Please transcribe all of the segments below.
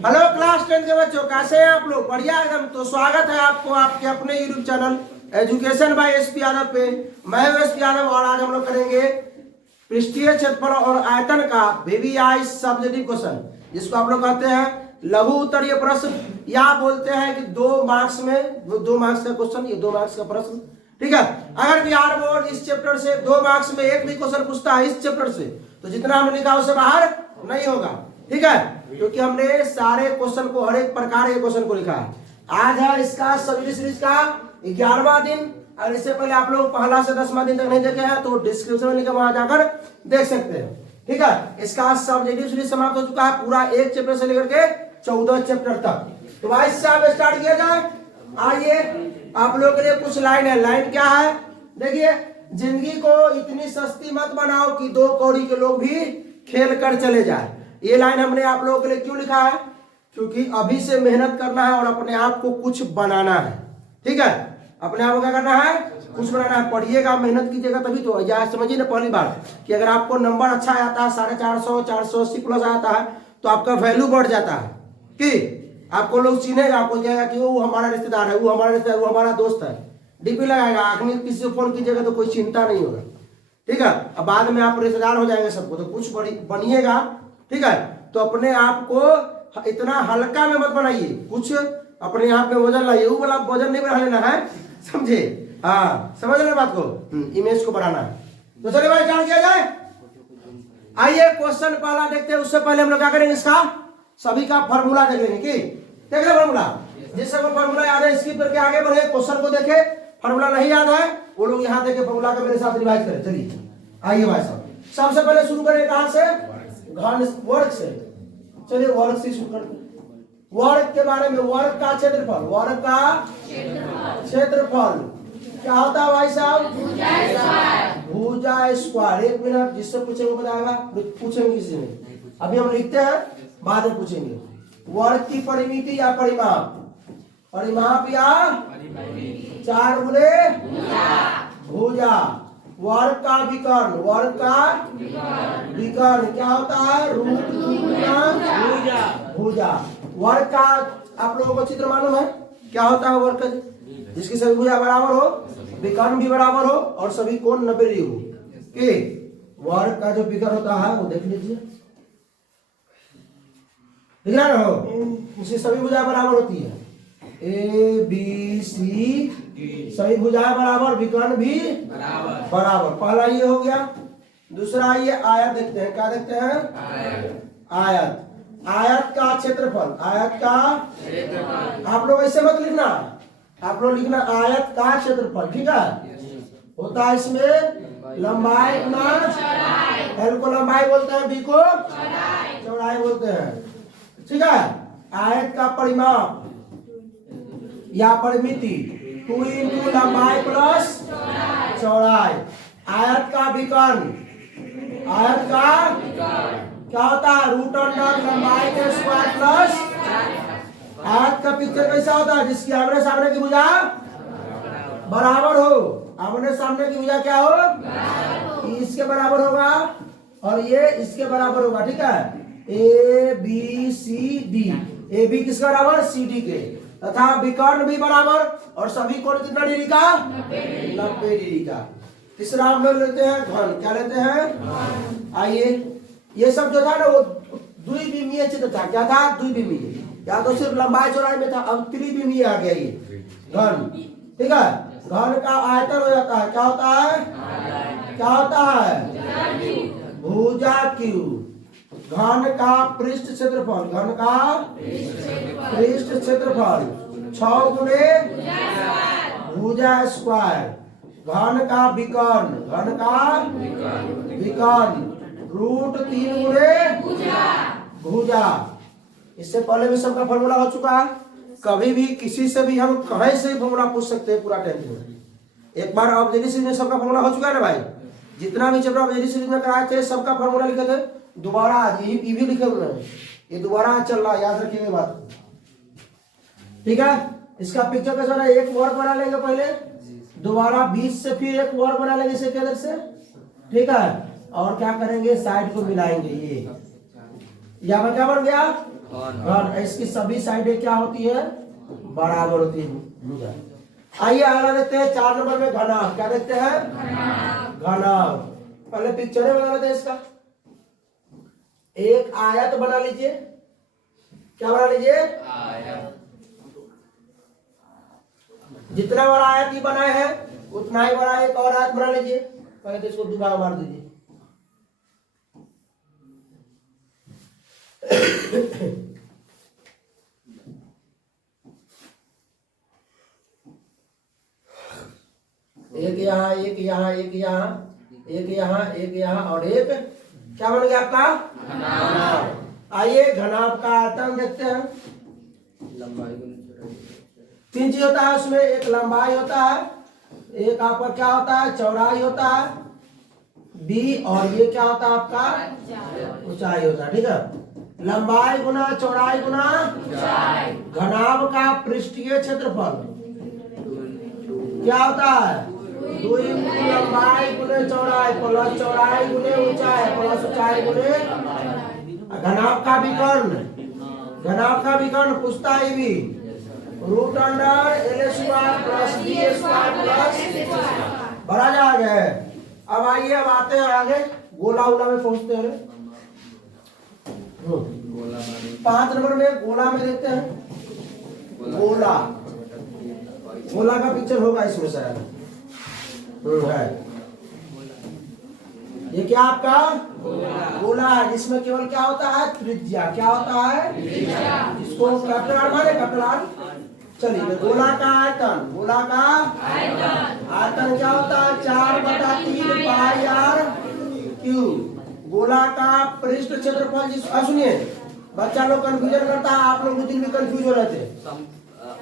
Hello class 10 के बच्चों, कैसे हैं आप लोग? बढ़िया एकदम। तो स्वागत है आपको आपके अपने YouTube channel education by SP Yadav पे। मैं हूं एसपी यादव और आज हम लोग करेंगे पृष्ठीय क्षेत्रफल और आयतन का VBI सब्जेक्टिव क्वेश्चन, जिसको आप लोग कहते हैं लघु उत्तरीय प्रश्न, या बोलते हैं कि 2 मार्क्स में 2 मार्क्स का क्वेश्चन, ये 2 मार्क्स का प्रश्न। ठीक है, अगर बिहार बोर्ड इस चैप्टर से 2 मार्क्स में एक भी क्वेश्चन पूछता है इस चैप्टर से, तो जितना हमने लिखा उससे बाहर नहीं होगा। ठीक है, क्योंकि हमने सारे क्वेश्चन को, हर एक प्रकार के क्वेश्चन को लिखा है। आज है इसका सब्जेक्टिव सीरीज का 11वां दिन, और इससे पहले आप लोग पहला से 10वां दिन तक नहीं देखे हैं तो डिस्क्रिप्शन में लिखा, वहां जाकर देख सकते हैं। ठीक है, इसका सब्जेक्टिव सीरीज समाप्त हो चुका है, पूरा एक चैप्टर से लेकर के 14 चैप्टर तक। तो भाई से आप स्टार्ट किया जाए। आइए, आप लोगों के लिए कुछ लाइन है। लाइन क्या है? देखिए, जिंदगी को इतनी सस्ती मत बनाओ कि 2 कौड़ी के लोग भी खेल कर चले जाए। ये लाइन हमने आप लोगों के लिए क्यों लिखा है? क्योंकि अभी से मेहनत करना है और अपने आप को कुछ बनाना है। ठीक है, अपने आप को क्या करना है? कुछ बनाना है। पढ़िएगा, मेहनत कीजिएगा, तभी तो। या समझिए ना, पहली बार कि अगर आपको नंबर अच्छा आता है, 450 480 प्लस आता है, तो आपका वैल्यू बढ़ जाता है कि आपको लोग चिन्हेगा, आपको कहेगा कि वो हमारा रिश्तेदार है, वो हमारा रिश्तेदार, वो हमारा दोस्त है। डीपी लगाएगा, आखिर किसी को फोन कीजिएगा तो कोई चिंता नहीं होगा। ठीक है, अब बाद में आप रिश्तेदार हो जाएंगे सबको, तो कुछ बनिएगा। ठीक है, तो अपने आप को इतना हल्का में मत बनाइए, कुछ अपने आप में वजन लाइए। वो वाला वजन नहीं बढ़ा लेना है, समझे? हाँ, समझ रहे बात को, इमेज को बढ़ाना है। तो चलिए भाई, जान किया जाए। आइए, क्वेश्चन पहला देखते हैं। उससे पहले हम लोग क्या करेंगे, इसका सभी का फॉर्मूला देख लेंगे। कि देख ले फॉर्मूला, जिससे वो फॉर्मूला याद है स्किप करके आगे बढ़े, क्वेश्चन को देखे। फॉर्मूला नहीं याद है वो लोग यहाँ देखे फॉर्मूला का मेरे साथ रिवाइज करें। चलिए आइए भाई साहब, सबसे पहले शुरू करें कहां से? घन वर्ग से। चलिए वर्ग से शुरू करते हैं। वर्ग के बारे में, वर्ग का क्षेत्रफल, वर्ग का क्षेत्रफल क्या होता है भाई साहब? भुजा स्क्वायर। 1 मिनट, जिससे पूछेंगे बताएगा, पूछेंगे किसी ने। अभी हम लिखते हैं, बाद में पूछेंगे। वर्ग की परिमिति या परिमाप, परिमाप या 4 गुणे भुजा। वर्ग का विकर्ण, वर्ग का विकर्ण क्या होता है? रूट 2 गुना भुजा। वर्ग का आप लोगों को चित्र मालूम है क्या होता है? वर्ग का जिसकी सभी भुजा बराबर हो, विकर्ण भी बराबर हो और सभी कोण 90 डिग्री हो। कि वर्ग का जो विकर्ण होता है वो देख लीजिए, दिख रहा ना हो, उसकी सभी भुजाएं बराबर होती है। ABC सभी भुजाएं बराबर, विकर्ण भी बराबर। पहला ये हो गया। दूसरा ये आयत देखते हैं। क्या देखते हैं? आयत। आयत का क्षेत्रफल, आयत का आप लोग ऐसे मत लिखना, आप लोग लिखना आयत का क्षेत्रफल। ठीक है, होता है इसमें लंबाई गुना, L को लंबाई बोलते हैं, B को चौड़ाई बोलते हैं। ठीक है, आयत का परिमाप या परिमिति 2 इंटू लंबाई प्लस चौड़ाई। आयत का विकर्ण, आयत का क्या होता है? रूट अंडर लंबाई के स्क्वायर प्लस। आयत का पिक्चर कैसा होता है? जिसकी आमने सामने की भुजा बराबर हो। आमने सामने की भुजा क्या हो? इसके बराबर होगा और ये इसके बराबर होगा। ठीक है, ABCD। AB किसका बराबर? CD के। तथा विकर्ण भी बराबर और सभी कोण कितना डिग्री का? 90 डिग्री का। तीसरा हम लोग लेते हैं घन। क्या लेते हैं? आइए, ये सब जो था ना वो द्विविमीय चित्र था। क्या था? द्विविमीय। या तो सिर्फ लंबाई चौड़ाई में था, अब त्रिविमीय आ गया ये घन। ठीक है, घन का आयतन हो जाता है, क्या होता है? क्या होता है? भुजा क्यूब। घन का पृष्ठ क्षेत्रफल, घन का पृष्ठ क्षेत्रफल 6 गुणे भुजा स्क्वायर। घन का विकर्ण, घन का विकर्ण रूट 3 गुणे भुजा। इससे पहले भी सबका फॉर्मूला हो चुका है। कभी भी किसी से भी हम कहीं से फॉर्मूला पूछ सकते हैं पूरा टेंथ में। एक बार ऑब्जेक्टिव सीरीज में सबका फॉर्मूला हो चुका है ना भाई। जितना भी चैप्टर ऑब्जेक्टिव सीरीज में कराए थे सबका फॉर्मूला लिखे थे। दोबारा आज ये भी लिखे हुए हैं, ये दोबारा आज चल रहा है, याद रखिएगा बात। ठीक है, इसका पिक्चर कैसा है? एक वर्ग बना लेंगे पहले, दोबारा बीच से फिर एक वर्ग बना लेंगे इसे किधर से। ठीक है, और क्या करेंगे? साइड को मिलाएंगे। ये यहाँ पर क्या बन गया? घन। इसकी सभी साइडें क्या होती है? बराबर होती है। आइए अगला देखते हैं 4 नंबर में घनाभ। क्या देखते हैं? घनाभ। पहले पिक्चर बना लेते हैं इसका। एक आयत बना लीजिए। क्या बना लीजिए? आयत। जितना बड़ा आयत ही बनाए हैं उतना ही बड़ा एक और आयत बना लीजिए। पहले तो इसको दोबारा मार दीजिए। एक यहाँ, एक यहाँ, एक यहाँ, एक यहाँ, एक यहाँ और एक क्या बन गया आपका? घनाभ। आइए घनाभ का आयतन देखते हैं। लंबाई 3 चीज होता है उसमें। एक लंबाई होता है, एक आपका क्या होता है? चौड़ाई होता है बी, और ये क्या होता है आपका? ऊंचाई होता है। ठीक है, लंबाई गुना चौड़ाई गुना ऊंचाई। घनाभ का पृष्ठीय क्षेत्रफल क्या होता है? 2 लंबाई गुने चौड़ाई प्लस चौड़ाई गुने ऊंचाई प्लस ऊंचाई गुने। घनाभ का विकर्ण, घनाभ का विकर्ण पूछता है भी root under L square plus B square plus बड़ा जा गया। अब आइए, अब आते हैं आगे गोला उला में पहुंचते हैं। 5 नंबर में गोला में देखते हैं। गोला, गोला का पिक्चर होगा इसमें शायद है। ये क्या आपका? गोला है जिसमें केवल क्या होता है? त्रिज्या। क्या होता है? इसको कैपिटल आर माने, कैपिटल आर। चलिए, गोला का आयतन, गोला का आयतन क्या होता है? 4/3 पाई आर क्यूब। गोला का पृष्ठ क्षेत्रफल जिस सुनिए बच्चा लोग कंफ्यूजन करता है, आप लोग उस दिन भी कंफ्यूज हो रहे थे।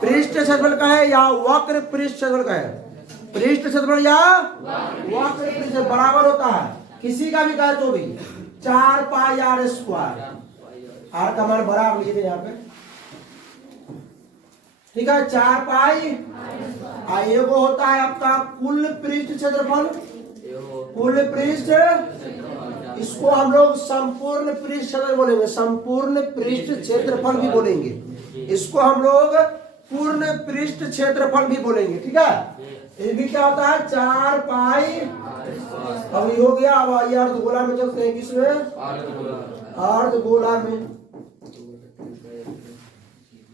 पृष्ठ क्षेत्रफल का है या वक्र पृष्ठ क्षेत्रफल का है? पृष्ठ क्षेत्रफल या वक्र पृष्ठ बराबर होता है किसी का भी कहे तो भी 4 पाई आर स्क्वायर। आर का मान बड़ा आप लिखिए यहाँ पे। ठीक है, 4 पाई। ये वो होता है आपका कुल पृष्ठ क्षेत्रफल। कुल पृष्ठ, इसको हम लोग संपूर्ण पृष्ठ क्षेत्रफल बोलेंगे, संपूर्ण पृष्ठ क्षेत्रफल भी बोलेंगे। इसको हम लोग पूर्ण पृष्ठ क्षेत्रफल भी बोलेंगे। ठीक है, ये भी क्या होता है? 4 पाई। अब ये हो गया। अब आइए अर्धगोला में चलते हैं। किसमें? अर्धगोला में।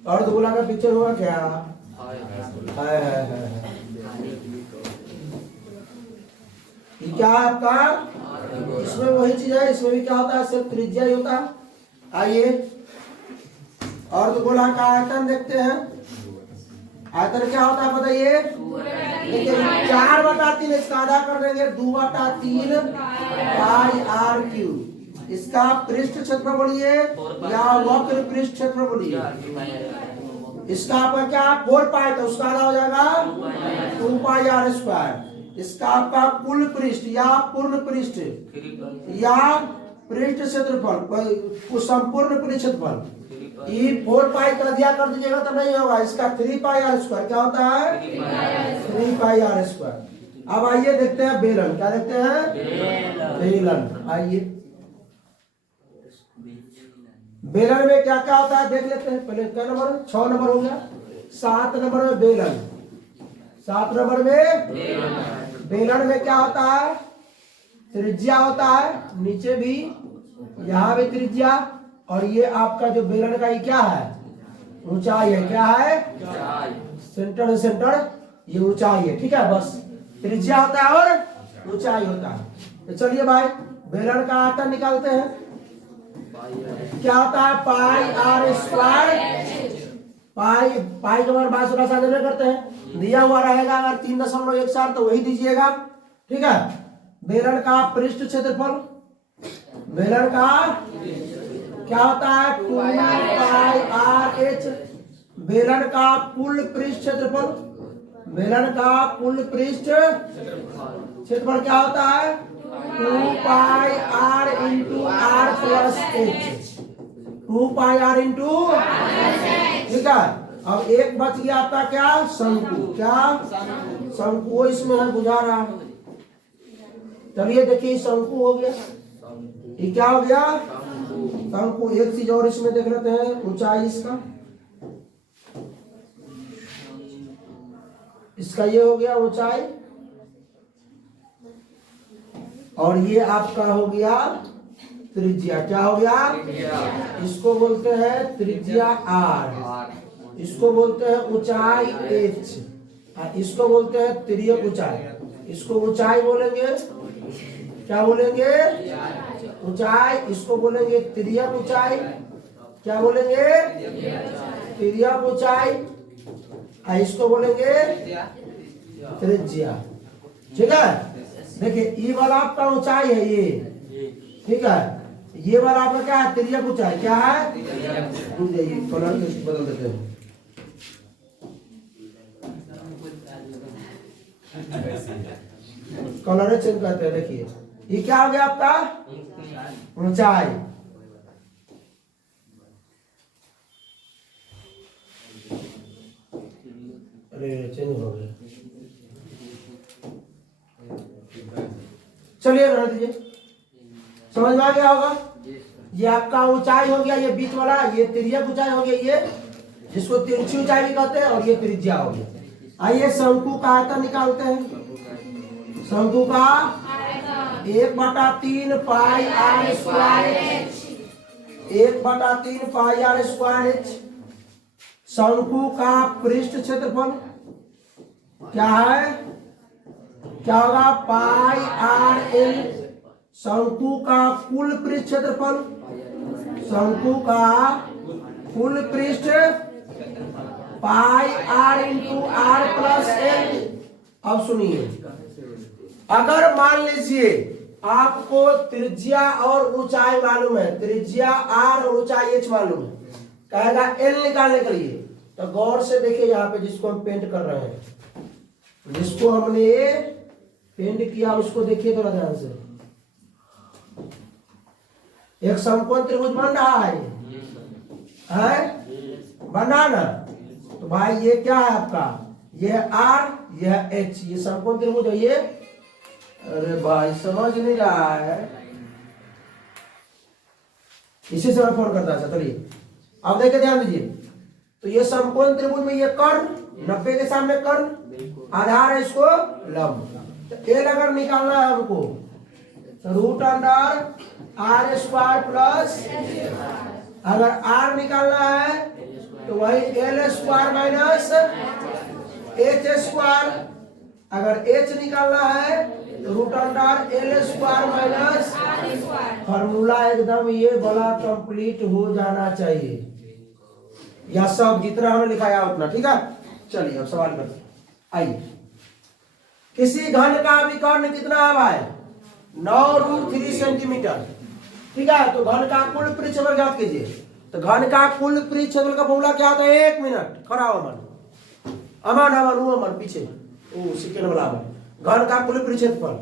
अर्धगोला का पिक्चर हुआ क्या? है। ये क्या है आपका? इसमें वही चीज है, इसमें भी क्या होता है? सिर्फ त्रिज्या ही होता है। आइए अर्धगोला का आयतन देखते हैं। आयतन क्या होता है बताइए? देखिए 4/3 इसका आधा कर देंगे 2/3 पाई आर क्यूब। इसका पृष्ठ क्षेत्र बोलिए या वक्र पृष्ठ क्षेत्र बोलिए। इसका आपका क्या? 4 पाई, तो उसका आधा हो जाएगा 2 पाई आर स्क्वायर। इसका आपका कुल पृष्ठ या पूर्ण पृष्ठ या पृष्ठ क्षेत्रफल, संपूर्ण पृष्ठ क्षेत्रफल, ये 4 पाई कर दिया कर दीजिएगा तो नहीं होगा। इसका 3 पाई आर स्क्वायर क्या होता है? 3 पाई आर स्क्वायर। अब आइए देखते हैं बेलन। क्या देखते हैं? बेलन। आइए बेलन में क्या क्या होता है देख लेते हैं। पहले क्या नंबर? 6 नंबर हो गया। 7 नंबर में बेलन। 7 नंबर में बेलन में क्या होता है? त्रिज्या होता है, नीचे भी, यहाँ भी त्रिज्या, और ये आपका जो बेलन का ये क्या है? ऊंचाई है। क्या है? सेंटर से सेंटर ये ऊंचाई है। ठीक है, बस त्रिज्या होता है और ऊंचाई होता है। तो चलिए भाई बेलन का आयतन निकालते हैं। क्या होता है? पाई आर स्क्वायर। पाई के बार 22 करते हैं, दिया हुआ रहेगा अगर 3.14 तो वही दीजिएगा। ठीक है, बेलन का पृष्ठ क्षेत्रफल, बेलन का क्या होता है? 2 पाई आर एच। बेलन का कुल पृष्ठ क्षेत्रफल, बेलन का कुल पृष्ठ क्षेत्रफल क्या होता है? 2 pi r into r plus h. 2 pi r into. ठीक है, अब एक बच गया आपका क्या? शंकु। क्या? शंकु इसमें है, बुझा रहा है। चलिए देखिए शंकु हो गया। ये क्या हो गया? शंकु। एक चीज और इसमें देख लेते हैं, ऊंचाई इसका ये हो गया ऊंचाई, और ये आपका हो गया त्रिज्या। क्या हो गया? इसको बोलते हैं त्रिज्या r, इसको बोलते हैं ऊंचाई h, इसको बोलते हैं तिर्यक ऊंचाई। इसको ऊंचाई बोलेंगे, क्या बोलेंगे? ऊंचाई। इसको बोलेंगे तिर्यक ऊंचाई। क्या बोलेंगे? तिर्यक ऊंचाई। इसको बोलेंगे त्रिज्या। ठीक है, देखिए ये वाला आपका ऊंचाई है ये, ठीक है। ये वाला आपका क्या है? तिर्यक ऊंचाई। क्या है? रुक जाइए, कलर बदल देते हैं। कलर चेंज करते हैं। देखिए ये क्या हो गया आपका? ऊंचाई। अरे चेंज हो गया, चलिए रहने दीजिए। समझ में आ गया होगा? ये आपका ऊंचाई हो गया, ये बीच वाला ये तिर्यक ऊंचाई हो गया, ये जिसको तिरछी ऊंचाई भी कहते हैं, और ये त्रिज्या हो गया। आइए शंकु का आयतन निकालते हैं। शंकु का 1/3 पाई r स्क्वायर, 1/3 पाई r स्क्वायर h। शंकु का पृष्ठ क्षेत्रफल क्या है? क्या होगा? पाई r l। शंकु का कुल पृष्ठ क्षेत्रफल, शंकु का कुल पृष्ठ पाई r into r plus l। अब सुनिए, अगर मान लीजिए आपको त्रिज्या और ऊंचाई मालूम है, त्रिज्या r और ऊंचाई h मालूम है, कहेगा l निकालने के लिए, तो गौर से देखिए यहाँ पे जिसको हम पेंट कर रहे हैं, जिसको हमने पेंट किया उसको देखिए थोड़ा ध्यान से। एक समकोण त्रिभुज बन रहा है बना ना? तो भाई ये क्या है आपका? ये है r, ये है h, ये समकोण त्रिभुज है ये। अरे भाई समझ नहीं रहा है, इसी से मैं फोन करता है। चलिए अब देखिए, ध्यान दीजिए। तो ये समकोण त्रिभुज में ये कर्ण 90 के सामने कर्ण, आधार है इसको लंब। तो एल अगर निकालना है हमको, तो root under r square plus, अगर r निकालना है तो वही L square minus H square, अगर h निकालना है तो root under L square minus. Formula एकदम ये वाला कंप्लीट हो जाना चाहिए, या सब जितना हमने लिखाया उतना। ठीक है, चलिए अब सवाल करते हैं। आइए, किसी घन का विकर्ण कितना है भाई? 9√3 सेंटीमीटर। ठीक है, तो घन का कुल पृष्ठफल ज्ञात कीजिए। तो घन का कुल पृष्ठफल का फॉर्मूला क्या होता है? 1 मिनट खड़ा हो अमन पीछे सेकेंड वाला घन का कुल पृष्ठफल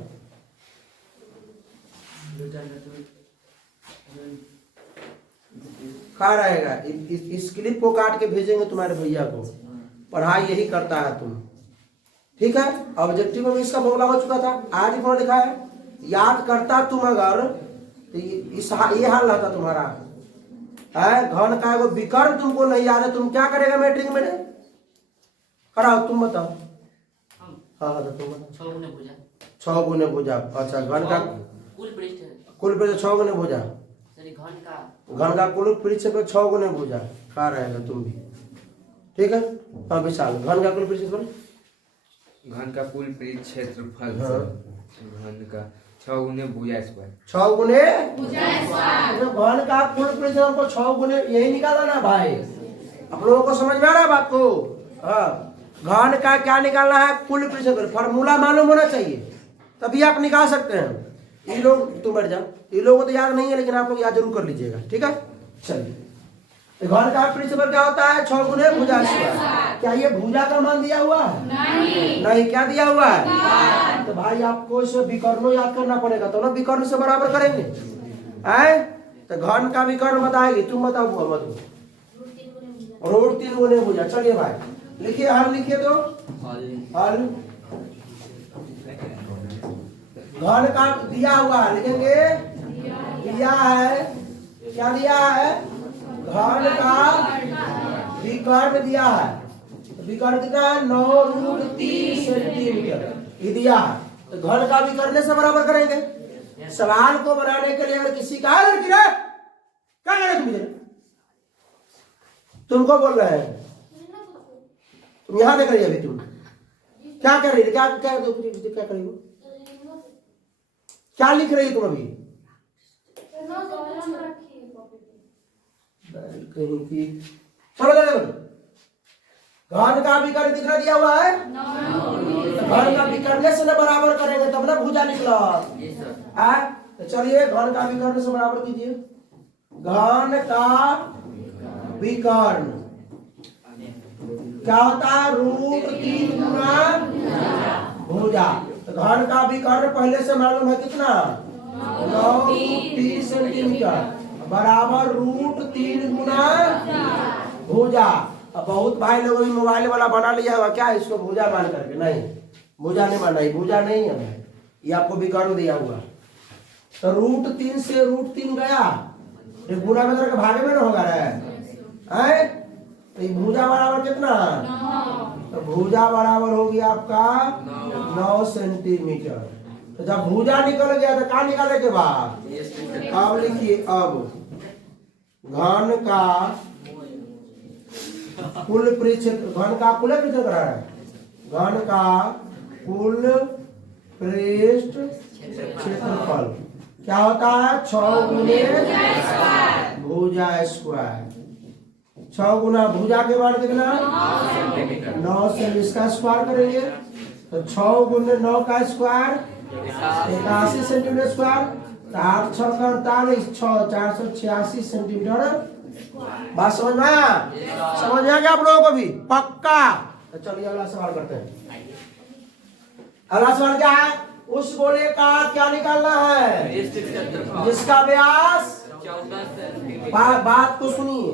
खा रहेगा। इस क्लिप को काट के भेजेंगे तुम्हारे भैया को, पढ़ाई यही करता है तुम। ठीक है, ऑब्जेक्टिव में इसका फॉर्मूला हो चुका था, आज ही लिखा है। याद करता तुम अगर तो ये हाल रहता तुम्हारा है। घन का एगो विकर्ण तुमको नहीं याद है, तुम क्या करेगा मैट्रिक में? कराओ, तुम बताओ। हाँ तुम बताओ। 6 गुने भुजा। अच्छा, घन का कुल पृष्ठ 6 गुने भुजा। घन का कुल पृष्ठ पे 6 गुने भुजा खा रहेगा तुम भी। ठीक है, हाँ विशाल, घन का कुल पृष्ठफल, घन का कुल पृष्ठ क्षेत्रफल घन का 6 गुने भुजा स्क्वायर। 6 गुने घन का कुल पृष्ठफल को 6 गुने यही निकाला ना भाई। आप लोगों को समझ में आ रहा है बात को? हाँ, घन का क्या निकालना है? कुल पृष्ठफल। फॉर्मूला मालूम होना चाहिए, तभी आप निकाल सकते हैं। ये लोग तुम बैठ जाओ, ये लोगों को तो याद नहीं है, लेकिन आप लोग याद जरूर कर लीजिएगा। ठीक है, चलिए। घन का पृष्ठफल क्या होता है? 6 गुने भुजा स्क्वायर। क्या ये भुजा का मान दिया हुआ है? नहीं। क्या दिया हुआ है? तो भाई आपको इसे विकर्णों याद करना पड़ेगा, तो ना विकर्ण से बराबर करेंगे। तो घन का विकर्ण बताएगी, तुम बताओ मोहम्मद। √3 गुने भुजा। चलिए भाई लिखिए, हल लिखिए। तो हल घन का दिया हुआ है, लिखेंगे दिया है क्या दिया है? घन का विकर्ण दिया है। विकर्ण कितना है? 9√3 सेंटीमीटर ये दिया है। तो घन का विकर्ण से बराबर करेंगे। सवाल को बनाने के लिए अगर किसी का लड़की रे क्या करे तुम, तुमको बोल रहे हैं, तुम यहाँ देख रही है अभी, तुम क्या कर रही है? क्या क्या क्या कर रही हो? क्या लिख रही है तुम अभी? कहीं की चलो देखो, घन का विकर्ण कितना दिया हुआ है? घन का विकर्ण से ना बराबर करेंगे तब ना भुजा निकला। तो चलिए घन का विकर्ण से बराबर कीजिए। घन का विकर्ण क्या होता है? √3 गुना भुजा। तो घन का विकर्ण पहले से मालूम है कितना? 9√3 सेंटीमीटर बराबर √3 गुना भुजा। अब बहुत भाई लोग मोबाइल वाला बना लिया होगा क्या इसको भुजा मान करके, नहीं भुजा नहीं मानना, भुजा नहीं है ये, आपको विकर्ण दिया हुआ। तो √3 से √3 गया, एक गुना में करके भागे में ना होगा रे, तो भुजा बराबर कितना? तो भुजा बराबर हो गया आपका 9 सेंटीमीटर। तो जब भुजा निकल गया तो क्या निकालने के बाद? अब लिखिए, अब घन का कुल पृष्ठ, घन का कुल पृष्ठ करा है, घन का कुल पृष्ठ क्षेत्रफल क्या होता है? 6 गुने भुजा स्क्वायर। 6 गुना भुजा के बाद कितना? 9 से इसका स्क्वायर करेंगे तो 6 गुने 9 का स्क्वायर 81 सेंटीमीटर स्क्वायर। 8 6 का 48, 6 486 सेंटीमीटर। बात समझ में आया? समझ में आ गया आप लोगों को भी पक्का? तो चलिए अगला सवाल करते हैं। अगला सवाल क्या है? उस गोले का क्या निकालना है? जिसका व्यास, बात को सुनिए,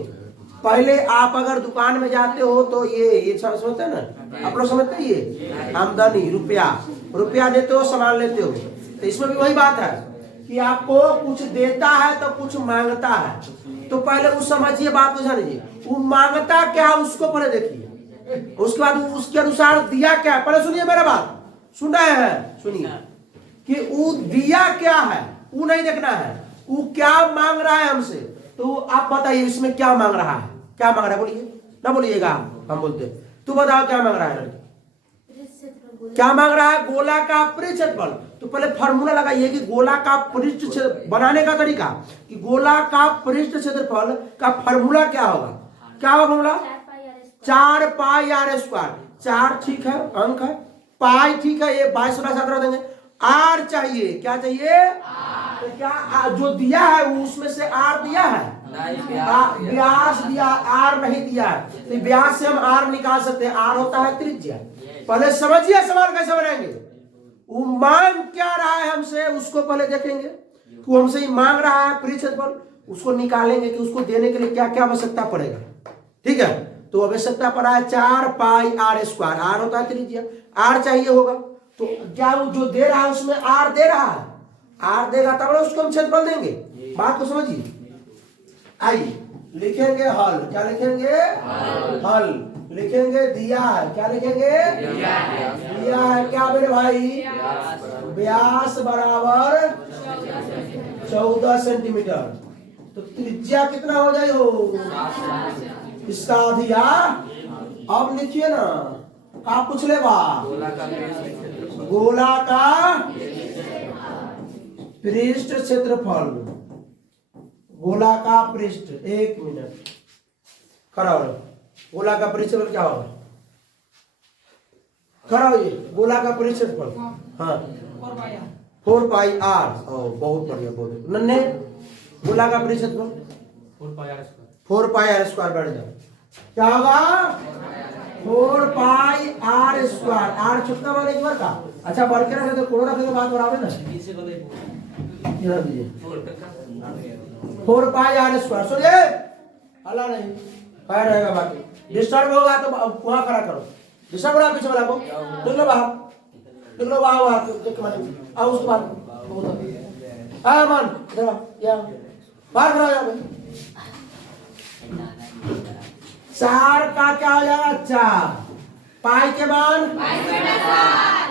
पहले आप अगर दुकान में जाते हो तो ये समझते हैं ना, आप लोग समझते हैं ये आमदनी, रुपया देते हो सामान लेते हो। तो इसमें भी वही बात है कि आपको कुछ देता है तो कुछ मांगता है। तो पहले उस समझिए, बात को जानिए, वो मांगता क्या है उसको पहले देखिए, उसके बाद उसके अनुसार दिया क्या है। पहले सुनिए मेरा बात, सुन रहे हैं? सुनिए कि वो दिया क्या है वो नहीं देखना है, वो क्या मांग रहा है हमसे। तो आप बताइए इसमें क्या मांग रहा है? क्या मांग रहा है बोलिए ना, बोलिएगा हम बोलते हैं। तू बताओ क्या मांग रहा है लड़की? क्या मांग रहा है? गोला का पृष्ठ क्षेत्रफल। तो पहले फार्मूला लगाइए कि गोला का पृष्ठ बनाने का तरीका, कि गोला का पृष्ठ क्षेत्रफल का फार्मूला क्या होगा? क्या होगा फार्मूला? 4 pi are square. 4 ठीक है, अंक है, पाई ठीक है, ये 22 देंगे। आर चाहिए, क्या चाहिए? तो क्या जो दिया है उसमें से आर दिया है? व्यास दिया, आर नहीं दिया है। तो व्यास से हम आर निकाल सकते हैं, आर होता है त्रिज्या। पहले समझिए सवाल कैसे बनाएंगे। वो मांग क्या रहा है हमसे, उसको पहले देखेंगे कि वो हमसे मांग रहा है पृष्ठ क्षेत्रफल, उसको निकालेंगे कि उसको देने के लिए क्या क्या आवश्यकता पड़ेगा। ठीक है, तो आवश्यकता पड़ा है 4 पाई आर स्क्वायर, आर होता है त्रिज्या, आर चाहिए होगा। तो क्या वो जो दे रहा है उसमें आर दे रहा है? आर देगा तब ना उसको हम क्षेत्रफल देंगे। बात को समझिए। आइए लिखेंगे हल, क्या लिखेंगे? हल लिखेंगे। दिया है, क्या लिखेंगे? दिया है क्या मेरे भाई? व्यास बराबर 14 सेंटीमीटर। तो त्रिज्या कितना हो जाए हो? इसका दिया। अब लिखिए ना, आप पूछ ले बा, गोला का पृष्ठ क्षेत्रफल, गोला का पृष्ठ, 1 मिनट कराओ। गोला का पृष्ठ क्षेत्रफल क्या होगा? कराओ ये गोला का पृष्ठ क्षेत्रफल। हाँ 4 पाई आर। बहुत बढ़िया, बहुत नन्हे। गोला का पृष्ठ क्षेत्रफल 4 पाई आर स्क्वायर बैठ जाओ। क्या होगा? 4 पाई आर स्क्वायर। आर छुट्टा वाले एक बार का। अच्छा बढ़ के रखे तो कोड़ रखे तो बात बराबर ना। 4 पाई आर स्क्वायर। सुनिए अल्लाह नहीं पाया रहेगा, बाकी डिस्टर्ब होगा तो वहां खड़ा करो। डिस्टर्ब हो रहा पीछे वाला को निकलो बाहर, निकलो बाहर आओ उसके बाद हाँ मन या बाहर खड़ा हो जाओ भाई। 4 का क्या हो जाएगा 4, पाई के मान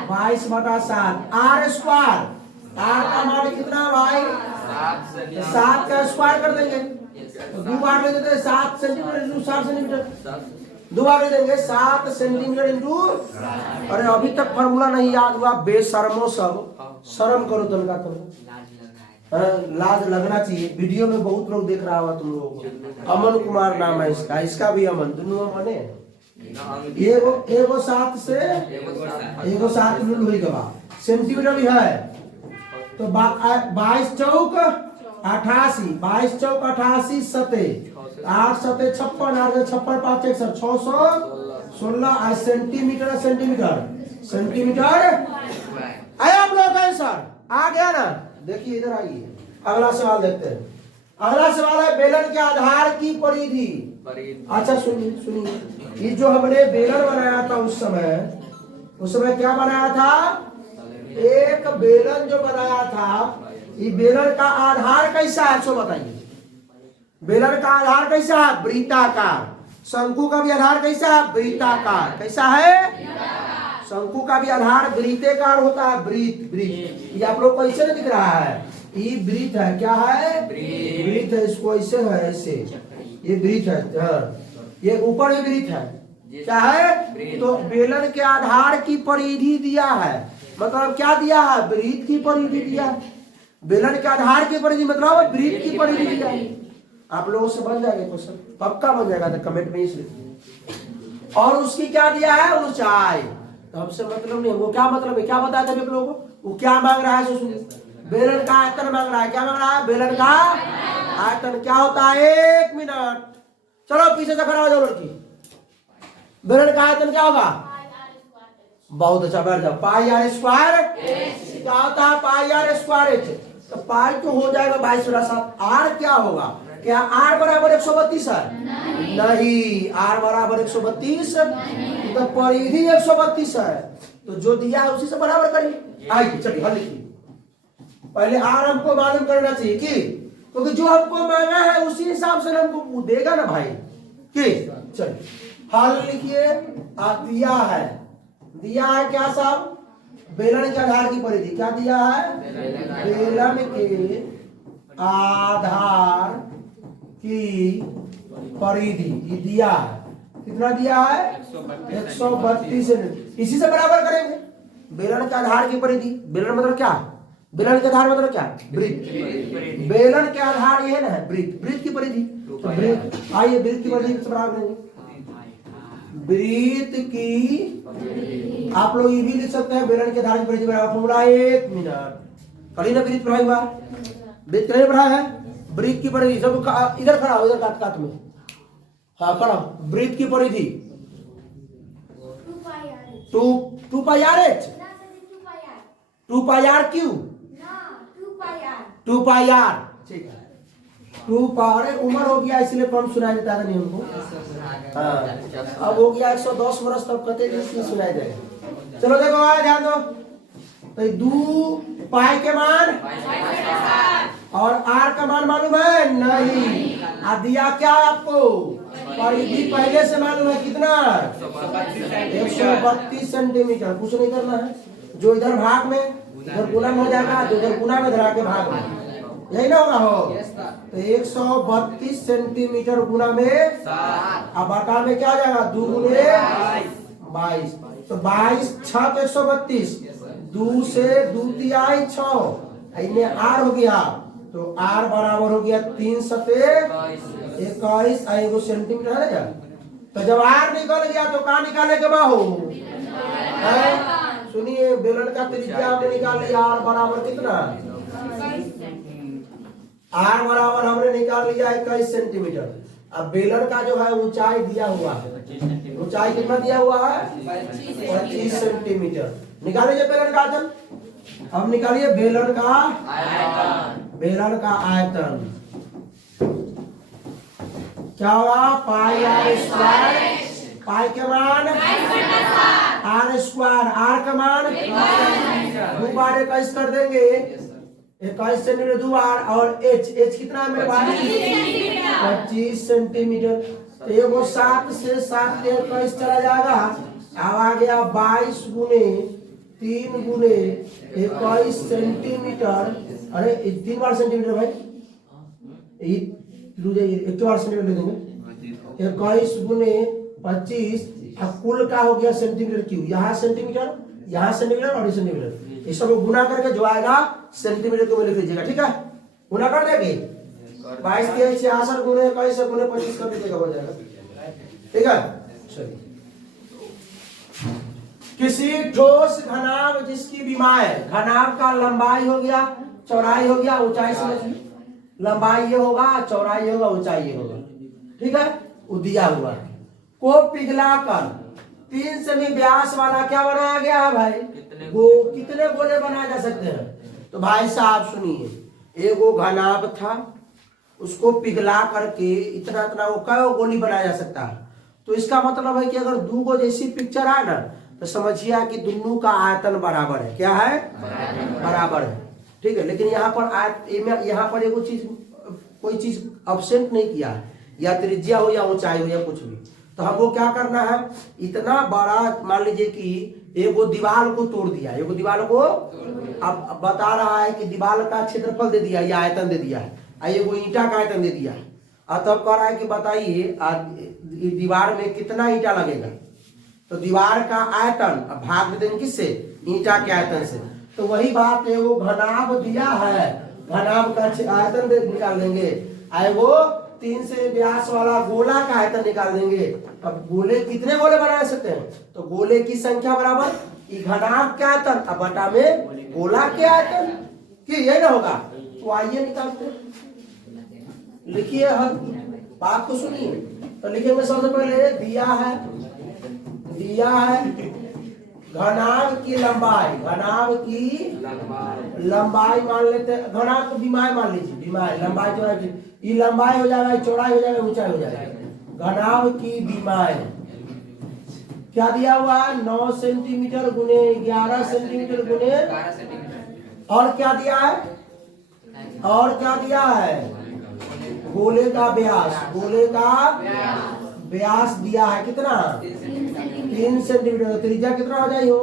22/7, आर स्क्वायर, आर का मान कितना है भाई 7 का स्क्वायर कर देंगे तो 2 बार ले देते हैं 7 सेंटीमीटर इंटू 7 सेंटीमीटर, 2 बार ले देंगे 7 सेंटीमीटर इंटू। अरे अभी तक फॉर्मूला नहीं याद हुआ बेशर्मो सब, शर्म करो तनका तुम, लाज लगना चाहिए। वीडियो में बहुत लोग देख रहा होगा तुम लोगों को। अमन कुमार नाम है इसका, इसका भी अमन, दोनों अमन है। एगो 7 से एगो 7 लुल हुई गवा सेंटीमीटर भी है तो 22 चौक 88, 22 चौक 88 सते 8 सते 56, 8 56 5 1 616 सेंटीमीटर, सेंटीमीटर आया आप लोग का आंसर आ गया ना। देखिए इधर आइए, अगला सवाल देखते हैं। अगला सवाल है बेलन के आधार की परिधि। अच्छा सुनिए, ये जो हमने बेलन बनाया था उस समय क्या बनाया था, एक बेलन जो बनाया था, ये बेलन का आधार कैसा है सो बताइए। बेलन का आधार कैसा है वृत्ताकार, शंकु का भी आधार कैसा है वृत्ताकार, कैसा है शंकु का भी आधार वृत्ताकार होता है, वृत्त। ये आप लोग को ऐसे नहीं दिख रहा है, ये वृत्त है, क्या है वृत्त है, इसको ऐसे है ऐसे, ये वृत्त है, हाँ ये ऊपर ही वृत्त है, क्या है तो बेलन के आधार की परिधि दिया है, मतलब क्या दिया है वृत्त की परिधि दिया। बेलन के आधार की परिधि मतलब वृत्त की परिधि दिया। आप लोगों से बन जाएगा क्वेश्चन, पक्का बन जाएगा तो कमेंट में इसलिए। और उसकी क्या दिया है ऊंचाई, तो हमसे मतलब नहीं, वो क्या मतलब है क्या बताया था आप लोगों को, वो क्या मांग रहा है सुनिए, बेलन का आयतन मांग रहा है, क्या मांग रहा है बेलन का आयतन क्या होता है 1 मिनट। चलो पीछे से खड़ा हो जाओ लड़की, बेलन का आयतन क्या होगा, बहुत अच्छा बैठ जाओ, पाई आर स्क्वायर क्या होता है पाई आर स्क्वायर एच, तो पाई तो हो जाएगा 22/7। आर क्या होगा, क्या आर बराबर 132 है, नहीं आर बराबर 132, तो परिधि 132 है, तो जो दिया है उसी से बराबर करिए। आइए चलिए हल लिखिए, पहले आर हमको मालूम करना चाहिए कि क्योंकि जो हमको मांगा है उसी हिसाब से हमको देगा ना भाई कि। चलिए हल लिखिए, दिया है क्या साहब, बेलन के आधार की परिधि क्या दिया है, बेलन के आधार की परिधि ये दिया है, कितना दिया है 132, इसी से बराबर करेंगे। बेलन के आधार की परिधि, बेलन मतलब क्या, बेलन के आधार मतलब क्या वृत्त, बेलन के आधार ये ना है वृत्त, वृत्त की परिधि, तो वृत्त आइए वृत्त की परिधि से बराबर करेंगे, वृत्त की आप लोग ये भी लिख सकते हैं बेलन के आधार की परिधि बराबर फॉर्मूला 1 मिनट। कल ही ना वृत्त पढ़ाई हुआ, वृत्त कहीं पढ़ा है, वृत्त की परिधि सब इधर खड़ा हो, इधर काट में, हाँ खड़ा, वृत्त की परिधि 2 pi r h, 2 pi r q, 2 pi r, ठीक है 2 पाई, उम्र हो गया इसलिए कम सुनाई देता है नहीं हमको, हाँ अब हो गया 110 वर्ष तब कते दिन सुनाई देगा। चलो देखो आगे ध्यान दो, तो 2 पाई के मान और आर का मान मालूम है नहीं, आ दिया क्या आपको परिधि पहले से मालूम है कितना 132 सेंटीमीटर, कुछ नहीं करना है, जो इधर भाग में इधर गुना में हो जाएगा, जो इधर गुना में धरा के भाग में यही ना होगा हो, तो 132 सेंटीमीटर गुना में अब बटा में क्या आ जाएगा 2 गुने 22, तो 22 6 तो 132, 2 से 2 तिहाई 6, इनमें आर हो गया, तो आर बराबर हो गया 3 सते 21 एगो सेंटीमीटर है ना। तो जब आर निकल गया तो कहाँ निकाले के बाहू, सुनिए बेलन का त्रिज्या हमने निकाल लिया, आर बराबर कितना, आर बराबर हमने निकाल लिया 21 सेंटीमीटर। अब बेलन का जो है ऊंचाई दिया हुआ है, ऊंचाई कितना दिया हुआ है 25 सेंटीमीटर। निकालिए बेलन का आयतन, अब निकालिए बेलन का आयतन क्या होगा पाई आर स्क्वायर, पाई के मान आर स्क्वायर, आर का मान 2 बार 21 कर देंगे 21 सेंटीमीटर दुआर और एच कितना है मेरे भाई 25 सेंटीमीटर। तो ये वो 7 से 7 के 21 चला जाएगा। अब आ गया 22 गुने 3 गुने 21 सेंटीमीटर। अरे 3 बार सेंटीमीटर भाई, एक बार सेंटीमीटर ले देंगे। 21 गुने 25 अब कुल का हो गया सेंटीमीटर क्यूब। यहाँ सेंटीमीटर और ये सेंटीमीटर, इस सब को गुना करके जो आएगा सेंटीमीटर को लिख लीजिएगा। ठीक है, गुना कर देंगे 22 के 66 गुने 21 गुने 25 कर दीजिएगा, हो जाएगा। ठीक है, चलिए। किसी ठोस घनाभ जिसकी विमाएं, घनाभ का लंबाई हो गया, चौड़ाई हो गया, ऊंचाई समझ, लंबाई ये होगा, चौड़ाई होगा, ऊंचाई ये होगा। ठीक है, वो दिया हुआ है। को पिघलाकर 3 सेमी व्यास वाला क्या बनाया गया है भाई, कितने गोले बनाए जा सकते हैं। तो भाई साहब सुनिए, एगो घनाभ था, उसको पिघला करके इतना इतना वो कई गोली बनाया जा सकता है। तो इसका मतलब है कि अगर 2 गो जैसी पिक्चर है ना, तो समझिए कि दोनों का आयतन बराबर है। क्या है, बराबर है। ठीक है, लेकिन यहाँ पर एगो चीज, कोई चीज अब्सेंट नहीं किया है, या त्रिज्या हो या ऊंचाई हो या कुछ भी। तो हमको क्या करना है, इतना बड़ा मान लीजिए कि एगो दीवार को तोड़ दिया, एगो दीवार को अब बता रहा है कि दीवार का क्षेत्रफल दे दिया या आयतन दे दिया है, एगो ईंटा का आयतन दे दिया है। और तब कह रहा है कि बताइए दीवार में कितना ईंटा लगेगा। तो दीवार का आयतन अब भाग दे देंगे किससे, ईंटा के आयतन से। तो वही बात है, वो घनाभ दिया है, घनाभ का आयतन निकाल देंगे, वो 3 से व्यास वाला गोला का आयतन निकाल देंगे। अब गोले कितने गोले बना सकते हैं, तो गोले की संख्या बराबर घनाभ के आयतन अब बटा में गोला के आयतन, कि यही ना होगा। तो आइए निकालते हैं, लिखिए, हर बात को सुनिए। तो लिखेंगे सबसे पहले दिया है घनाभ की लंबाई, घनाभ की लंबाई मान लेते हैं, घनाभ को विमाएं मान लीजिए, विमाएं लंबाई जो है ये लंबाई हो जाएगा, चौड़ाई हो जाएगा, ऊंचाई हो जाएगा। घनाभ की विमाएं क्या दिया हुआ है, 9 सेंटीमीटर गुने 11 सेंटीमीटर गुने, और क्या दिया है, और क्या दिया है, गोले का व्यास, गोले का व्यास दिया है कितना 3 सेंटीमीटर। त्रिज्या कितना हो जाए, हो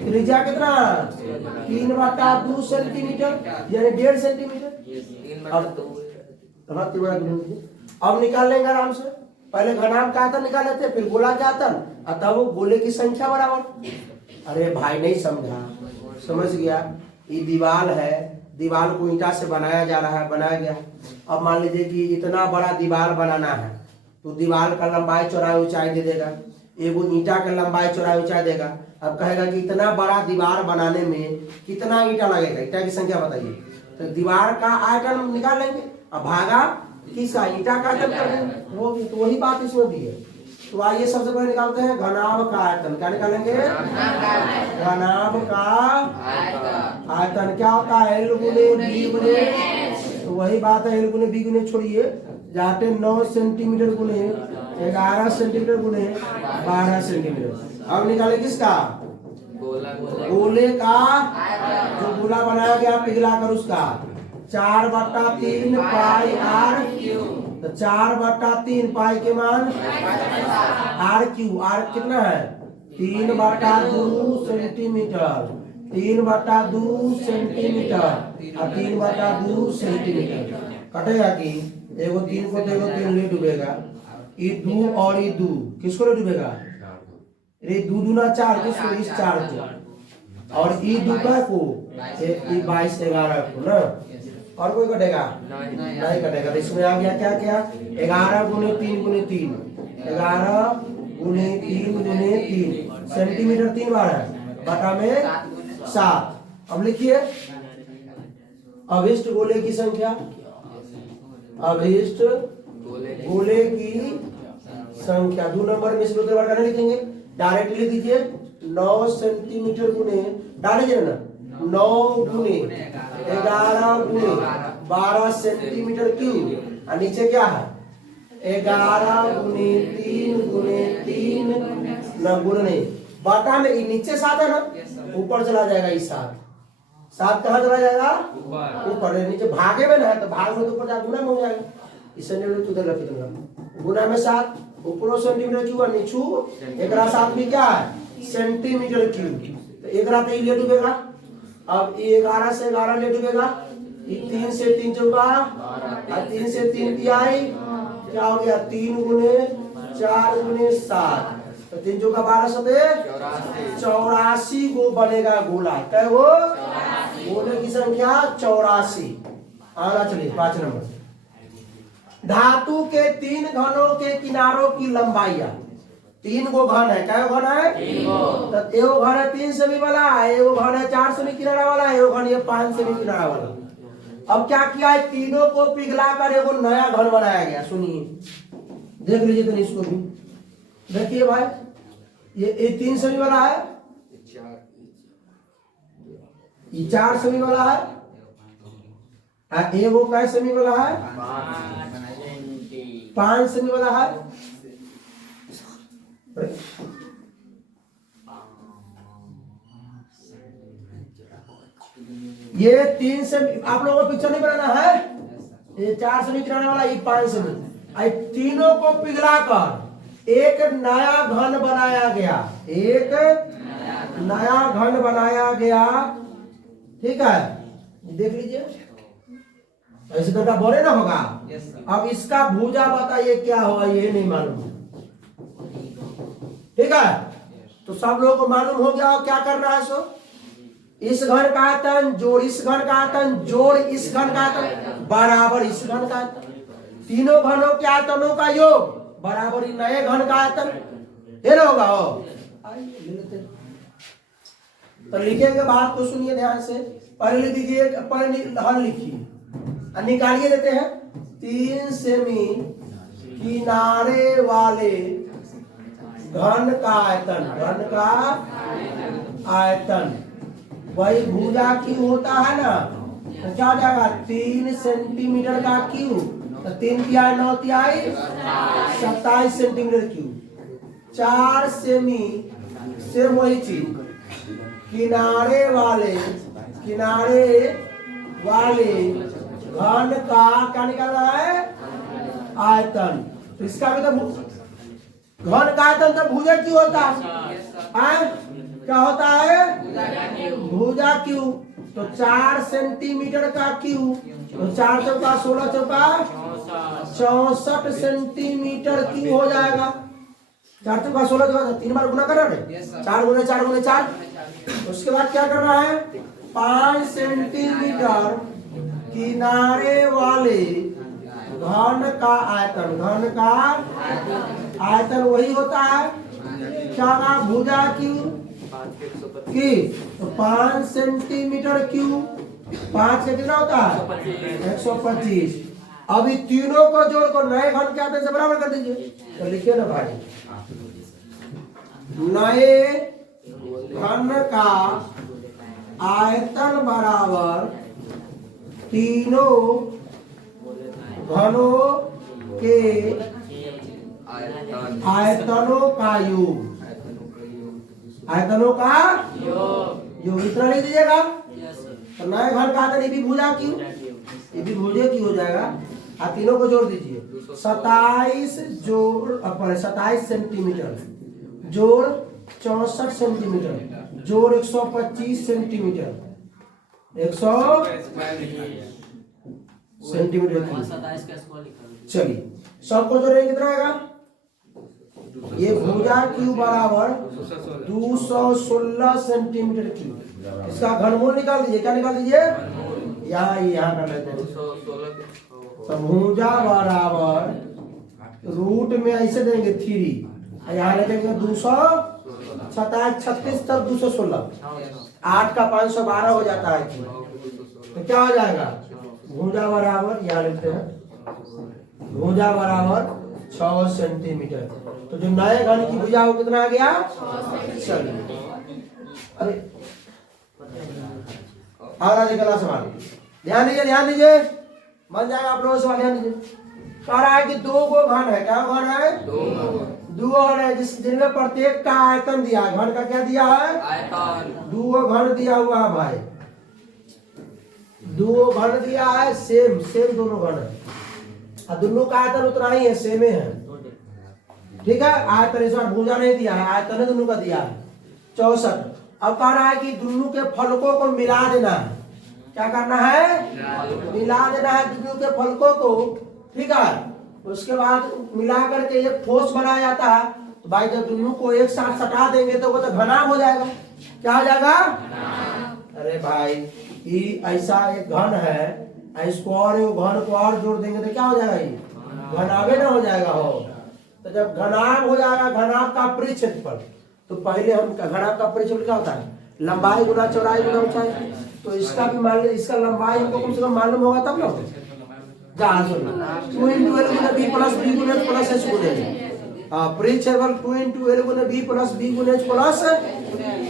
त्रिज्या कितना 3/2 सेंटीमीटर, यानी 1.5 सेंटीमीटर। अब निकाल लेंगे आराम से, पहले घनाभ का आयतन निकाल लेते, फिर गोला का आयतन, तब वो गोले की संख्या बराबर। अरे भाई नहीं समझा, समझ गया। ये दीवार है, दीवार को ईंटा से बनाया जा रहा है, बनाया गया। अब मान लीजिए कि इतना बड़ा दीवार बनाना है, तो दीवार का लंबाई चौड़ाई ऊंचाई दे देगा, एगो ईंटा का लंबाई चौड़ाई ऊंचाई देगा। अब कहेगा कि इतना बड़ा दीवार बनाने में कितना ईंटा लगेगा, ईंटा की संख्या बताइए। तो दीवार का आयतन निकाल लेंगे, अब भागा किसका, ईंटा का आयतन कर देंगे, वो तो वही बात इसमें दी है। तो आइए सबसे पहले निकालते हैं घनाभ का आयतन। क्या निकालेंगे, घनाभ का आयतन क्या होता है, L गुने B गुने, तो वही बात है, L गुने B गुने छोड़िए, जाते 9 सेंटीमीटर गुने 11 सेंटीमीटर गुने 12 सेंटीमीटर। अब निकाले किसका, गोले का, जो गोला बनाया गया पिघला कर उसका, 4/3 पाई r, तो 4/3 पाई के मान r³ r कितना है 3/2 सेंटीमीटर, 3/2 सेंटीमीटर और 3/2 सेंटीमीटर। कटेगा कि एगो 3 को देखो 3 ले डूबेगा, ये 2 और ये 2 किसको ले डूबेगा, ये 2 दूना 4 किसको, इस 4 को, और ये 2 का को 22 11 को ना, और कोई कटेगा नहीं कटेगा। तो इसमें आ गया क्या क्या, 11 गुने 3 गुने 3, 11 गुने 3 गुने 3 सेंटीमीटर 3 बार है, बटा में 7। अब लिखिए अभिष्ट गोले की संख्या, अभिष्ट गोले की संख्या 2 नंबर में इसमें नहीं लिखेंगे, डायरेक्ट लिख दीजिए 9 सेंटीमीटर गुने, डाल दीजिए ना 9 गुने 11 गुने 12 सेंटीमीटर क्यूब, और नीचे क्या है 11 गुने 3 गुने 3 न गुने, बटा में नीचे 7 है ना, ऊपर चला जाएगा ये 7, 7 कहाँ चला जाएगा? ऊपर ऊपर। नीचे भागे में ना है तो भाग में तो ऊपर गुना में हो जाएगा। इस सेंटीमीटर तो उधर रख देंगे। गुना में 7 ऊपरों सेंटीमीटर क्यूब और नीचू एकरा 7 भी क्या है? Centimetre cube. तो एकरा तो ले डूबेगा। अब ये 11 से 11 ले डूबेगा। 3 से 3 चौका और 3 से 3 तिहाई क्या हो गया? 3 गुने 4 गुने 7 तो 3 चौका 12 सते 84 गो बनेगा गोला। क्या वो गोले की संख्या 84। आना चलिए 5 नंबर। धातु के 3 घनों के किनारों की लंबाइया। 3 गो घन है। क्या घन है? तो एगो घन है 3 सेमी वाला, एगो घन है 4 सेमी किनारा वाला, एगो घन ये 5 सेमी किनारा वाला। अब क्या किया है? तीनों को पिघला कर एगो नया घन बनाया गया। सुनिए देख लीजिए तो इसको भी देखिए भाई। ये 3 सेमी वाला है, ये 4 सेमी वाला है, एगो कै सेमी वाला है? 5 सेमी वाला है। ये 3 सेमी आप लोगों को पिक्चर नहीं बनाना है। ये 4 सेमी किनारे वाला, ये 5 सेमी। तीनों को पिघला कर एक नया घन बनाया गया। एक नया घन बनाया गया। ठीक है देख लीजिए। ऐसे तो बोले ना होगा। अब इसका भुजा बताइए क्या होगा? ये नहीं मालूम। ठीक है तो सब लोगों को मालूम हो गया क्या करना है। सो इस घन का आयतन जोड़ इस घन का आयतन जोड़ इस घन का आयतन बराबर इस घन का आयतन। तीनों घनों के आयतनों का योग बराबर ही नए घन का आयतन। ये ना होगा। तो लिखेंगे बात को सुनिए ध्यान से। पहले लिख दीजिए, पहले हल लिखिए, निकालिए देते हैं। 3 सेमी किनारे वाले घन का आयतन, घन का आयतन वही भुजा क्यू होता है ना। तो क्या हो जाएगा? 3 सेंटीमीटर का क्यू। तो 3 तिहाई 9 तिहाई 27 सेंटीमीटर क्यूब। 4 सेमी से वही चीज किनारे वाले घन का क्या निकालना है? आयतन। तो इसका भी तो घन का आयतन तो भुजा क्यों होता है? क्या होता है? भुजा क्यू। तो 4 सेंटीमीटर का क्यू तो 4 चौका 16 चौका 64 सेंटीमीटर क्यू हो जाएगा। 4 चौका 16 चौका 3 बार गुना कर रहे हैं। 4 गुने 4 गुने 4। उसके बाद क्या करना है? 5 सेंटीमीटर किनारे वाले घन का आयतन, घन का आयतन वही होता है क्या का? भुजा क्यू की। तो 5 सेंटीमीटर क्यू 5 से कितना होता है? 125। अभी तीनों को जोड़ को नए घन के आयतन से बराबर कर दीजिए। तो लिखिए ना भाई, नए घन का आयतन बराबर तीनों घनों के आयतनों का योग। आयतनों का योग इतना लिख दीजिएगा। तो नए घन का आयतन ये भी भुजा क्यू, ये भी भुजा क्यू हो जाएगा। आप तीनों को जोड़ दीजिए। 27 जोड़ 27 सेंटीमीटर जोड़ 64 सेंटीमीटर जोड़ 125 सेंटीमीटर 100 सेंटीमीटर। चलिए सबको जोड़ेंगे कितना आएगा? ये भुजा क्यू बराबर 216 सेंटीमीटर क्यूब। इसका घनमूल निकाल दीजिए। क्या निकाल दीजिए? यहाँ कर लेते हैं। तो भुजा बराबर रूट में ऐसे देंगे 3, यहाँ लगेंगे 227 36 तब 216 8 का 512 हो जाता है। तो क्या हो जाएगा? भुजा बराबर यहाँ लिखते हैं, भुजा बराबर 6 सेंटीमीटर। तो जो नए घन की भुजा वो कितना आ गया? चलिए अरे और आगे गला सवाल ध्यान दीजिए बन जाएगा आप लोगों सवाल। ध्यान दीजिए। कह रहा है कि 2 गो घन है। क्या घन है? 2 घन है जिनमें प्रत्येक का आयतन दिया है। घन का क्या दिया है? आयतन। 2 घन दिया हुआ है भाई। दो घन दिया है, सेम सेम दोनों घन है, और दोनों का आयतन उतना ही है, सेम है। ठीक है, आयतन इस बार भुजा नहीं दिया है, आयतन दोनों का दिया है 64। अब कह रहा है कि दोनों के फलकों को मिला देना है। क्या करना है? मिला देना है दोनों के फलकों को। ठीक है, उसके बाद मिला करके एक ठोस बनाया जाता है। तो भाई जब दोनों को एक साथ सटा देंगे तो वो तो घनाभ हो जाएगा। क्या हो जाएगा? अरे भाई ये ऐसा एक घन है, इसको और घन को और जोड़ देंगे तो क्या हो जाएगा? ये घनाभे ना हो जाएगा। हो तो जब घनाभ हो जाएगा, घनाभ का परिक्षेत्रफल, तो पहले हम घनाभ का परिक्षेत्रफल क्या होता है? लंबाई गुना चौड़ाई गुना ऊंचाई। तो इसका भी मान लीजिए, इसका लंबाई हमको कम से कम मालूम होगा तब ना। 2 into L गुना B प्लस B गुना प्लस H गुना परिक्षेत्रफल 2 into L गुना B प्लस B गुना H प्लस।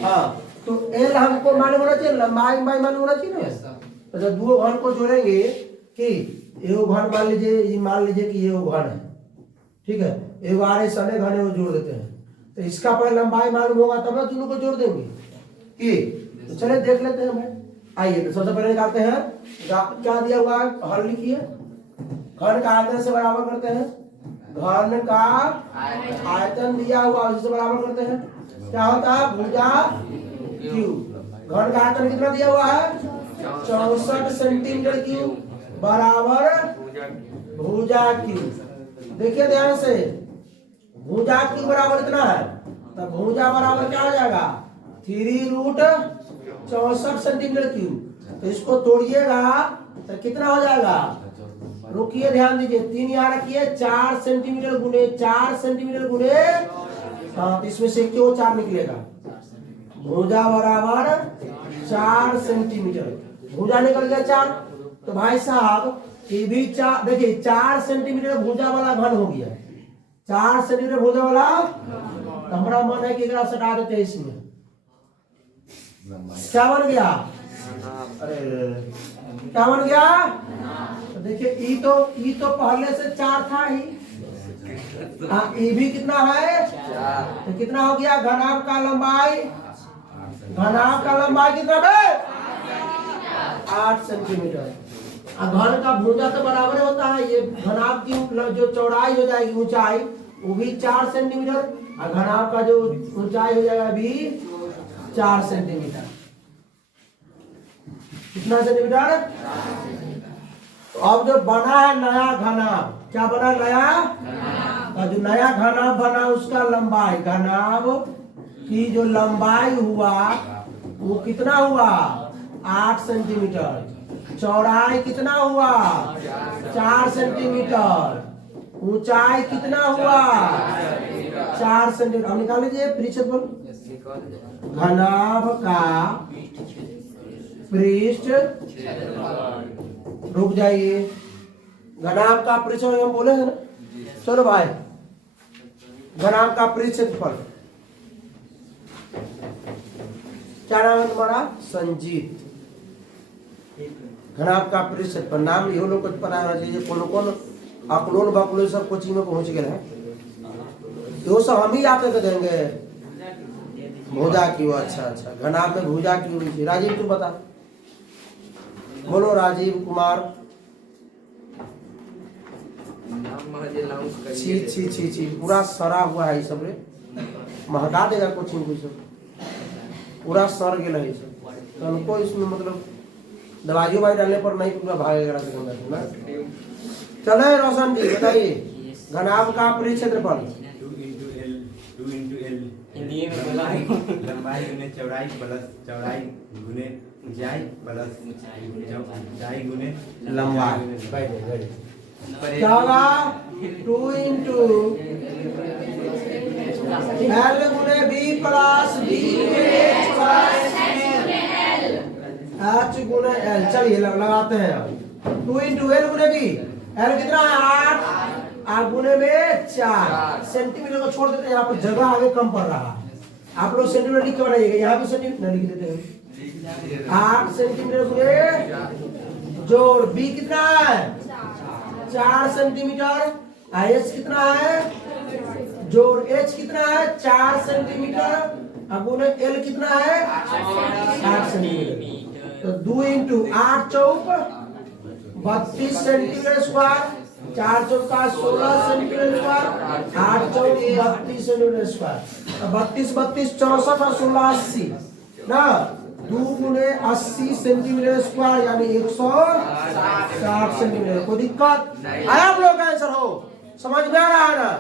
हाँ, तो L हमको मालूम होना चाहिए, लंबाई मालूम होना चाहिए ना। तो जब दो घन को जोड़ेंगे कि ये घन मान लीजिए, ये मान लीजिए कि ये घन है। ठीक है, एक आरे सने घने वो जोड़ देते हैं, तो इसका पहले लंबाई मालूम होगा तब ना दोनों को जोड़ देंगे कि। तो चलिए देख लेते हैं भाई। आइए तो सबसे पहले निकालते हैं, क्या दिया हुआ है, हल लिखिए। घन का आयतन से बराबर करते हैं, घन का आयतन दिया हुआ उससे बराबर करते हैं। क्या होता है? भुजा क्यूब। घन का आयतन कितना दिया हुआ है? 64 सेंटीमीटर क्यूब बराबर भुजा क्यूब। देखिए ध्यान से, भुजा क्यूब बराबर इतना है, तब भुजा बराबर क्या हो जाएगा? 3√64 सेंटीमीटर क्यूब। तो इसको तोड़िएगा तो कितना हो जाएगा? रुकिए ध्यान दीजिए, 3 यहाँ रखिए, 4 सेंटीमीटर गुने 4 सेंटीमीटर गुने। हाँ, तो इसमें से क्यों 4 निकलेगा? भुजा बराबर 4 सेंटीमीटर, भुजा निकल गया 4। तो भाई साहब ये भी 4, देखिए 4 सेंटीमीटर भुजा वाला घन हो गया, 4 सेंटीमीटर भुजा वाला। तो हमारा मन है कि एक सटा देते हैं इसमें। क्या बन गया? अरे क्या बन गया? तो देखिए ई तो पहले से 4 था ही। हाँ, ई भी कितना है? तो कितना हो गया? घनाभ का लंबाई, घनाभ का लंबाई कितना है? 8 सेंटीमीटर। घन का भुजा तो बराबर होता है, ये घनाभ की जो चौड़ाई हो जाएगी, ऊंचाई वो भी 4 सेंटीमीटर, और घनाभ का जो ऊंचाई हो जाएगा भी 4 सेंटीमीटर। कितना सेंटीमीटर? तो अब जो बना है नया घनाभ, क्या बना नया? और जो नया घनाभ बना उसका लंबाई, घनाभ की जो लंबाई हुआ वो कितना हुआ? 8 सेंटीमीटर। चौड़ाई कितना हुआ? 4 सेंटीमीटर। ऊंचाई कितना हुआ? 4 सेंटीमीटर। अब निकाल लीजिए परिक्षेत्रफल। घनाभ का पृष्ठ, रुक जाइए, घनाभ का परिक्षेत्रफल हम बोले हैं ना। चलो भाई, घनाभ का परिक्षेत्रफल क्या नाम है तुम्हारा? संजीत। घनाभ का परिक्षेत्रफल नाम ये लोग को पता होना चाहिए। कौन अकलोन बकलोन सब कोचिंग में पहुंच गए हैं, वो सब हम ही आके देंगे। भुजा क्यों? अच्छा, घनाभ में भुजा क्यों? राजीव तुम बता, बोलो राजीव कुमार। छी पूरा सड़ा हुआ है ये सब रे, महका देगा कोचिंग को सब, पूरा सड़ गया है सब। तो उनको इसमें मतलब दवाइयों भाई डालने पर नहीं पूरा भागेगा ना। चले रोशन जी बताइए, घनाभ का परिक्षेत्रफल। 2 into L लंबाई गुने चौड़ाई प्लस चौड़ाई गुने ऊंचाई प्लस ऊंचाई गुने लंबाई। क्या होगा? 2 into L गुने B प्लस B H गुने L। चलिए लगाते हैं। 2 into L गुने B, L कितना है? 8 गुने में 4 सेंटीमीटर को छोड़ देते हैं, यहाँ पर जगह आगे कम पड़ रहा है। आप लोग सेंटीमीटर लिख के बनाइएगा, यहाँ भी सेंटीमीटर लिख देते हैं। 8 सेंटीमीटर गुने जोड़ B कितना है? 4 सेंटीमीटर। H कितना है? जोड़ H कितना है? 4 सेंटीमीटर। अब गुने L कितना है? 8 सेंटीमीटर। तो 2 इंटू 8 चौक 32 सेंटीमीटर स्क्वायर, 4 चौका 16 सेंटीमीटर स्क्वायर, 8 चौक 32 सेंटीमीटर स्क्वायर। 32 32 64 और 16 80 ना, 2 गुने 80 सेंटीमीटर स्क्वायर यानी 160 सेंटीमीटर। कोई दिक्कत आया आप लोग का आंसर हो, समझ में आ रहा है ना?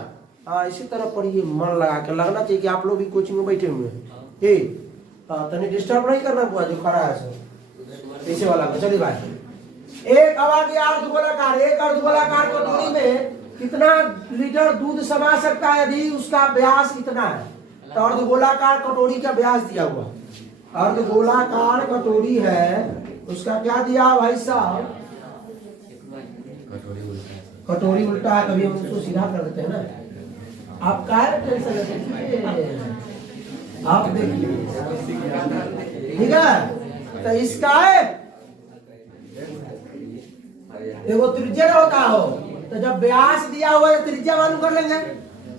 हाँ, इसी तरह पढ़िए, मन लगा के, लगना चाहिए कि आप लोग भी कोचिंग में बैठे हुए हैं। तनी डिस्टर्ब नहीं करना बुआ जो खड़ा है सर ऐसे वाला को। चलिए भाई, एक हवा की अर्धगोलाकार, एक अर्धगोलाकार कटोरी में कितना लीटर दूध समा सकता है यदि उसका व्यास इतना है? तो अर्धगोलाकार कटोरी का व्यास दिया हुआ, अर्धगोलाकार कटोरी है, उसका क्या दिया भाई साहब? कटोरी उल्टा है, कभी हम उसको सीधा कर देते हैं ना। आप क्या टेंशन लेते, आप देखिए, ठीक है? तो इसका है देखो त्रिज्या होता हो, तो जब व्यास दिया हुआ है त्रिज्या मालूम कर लेंगे।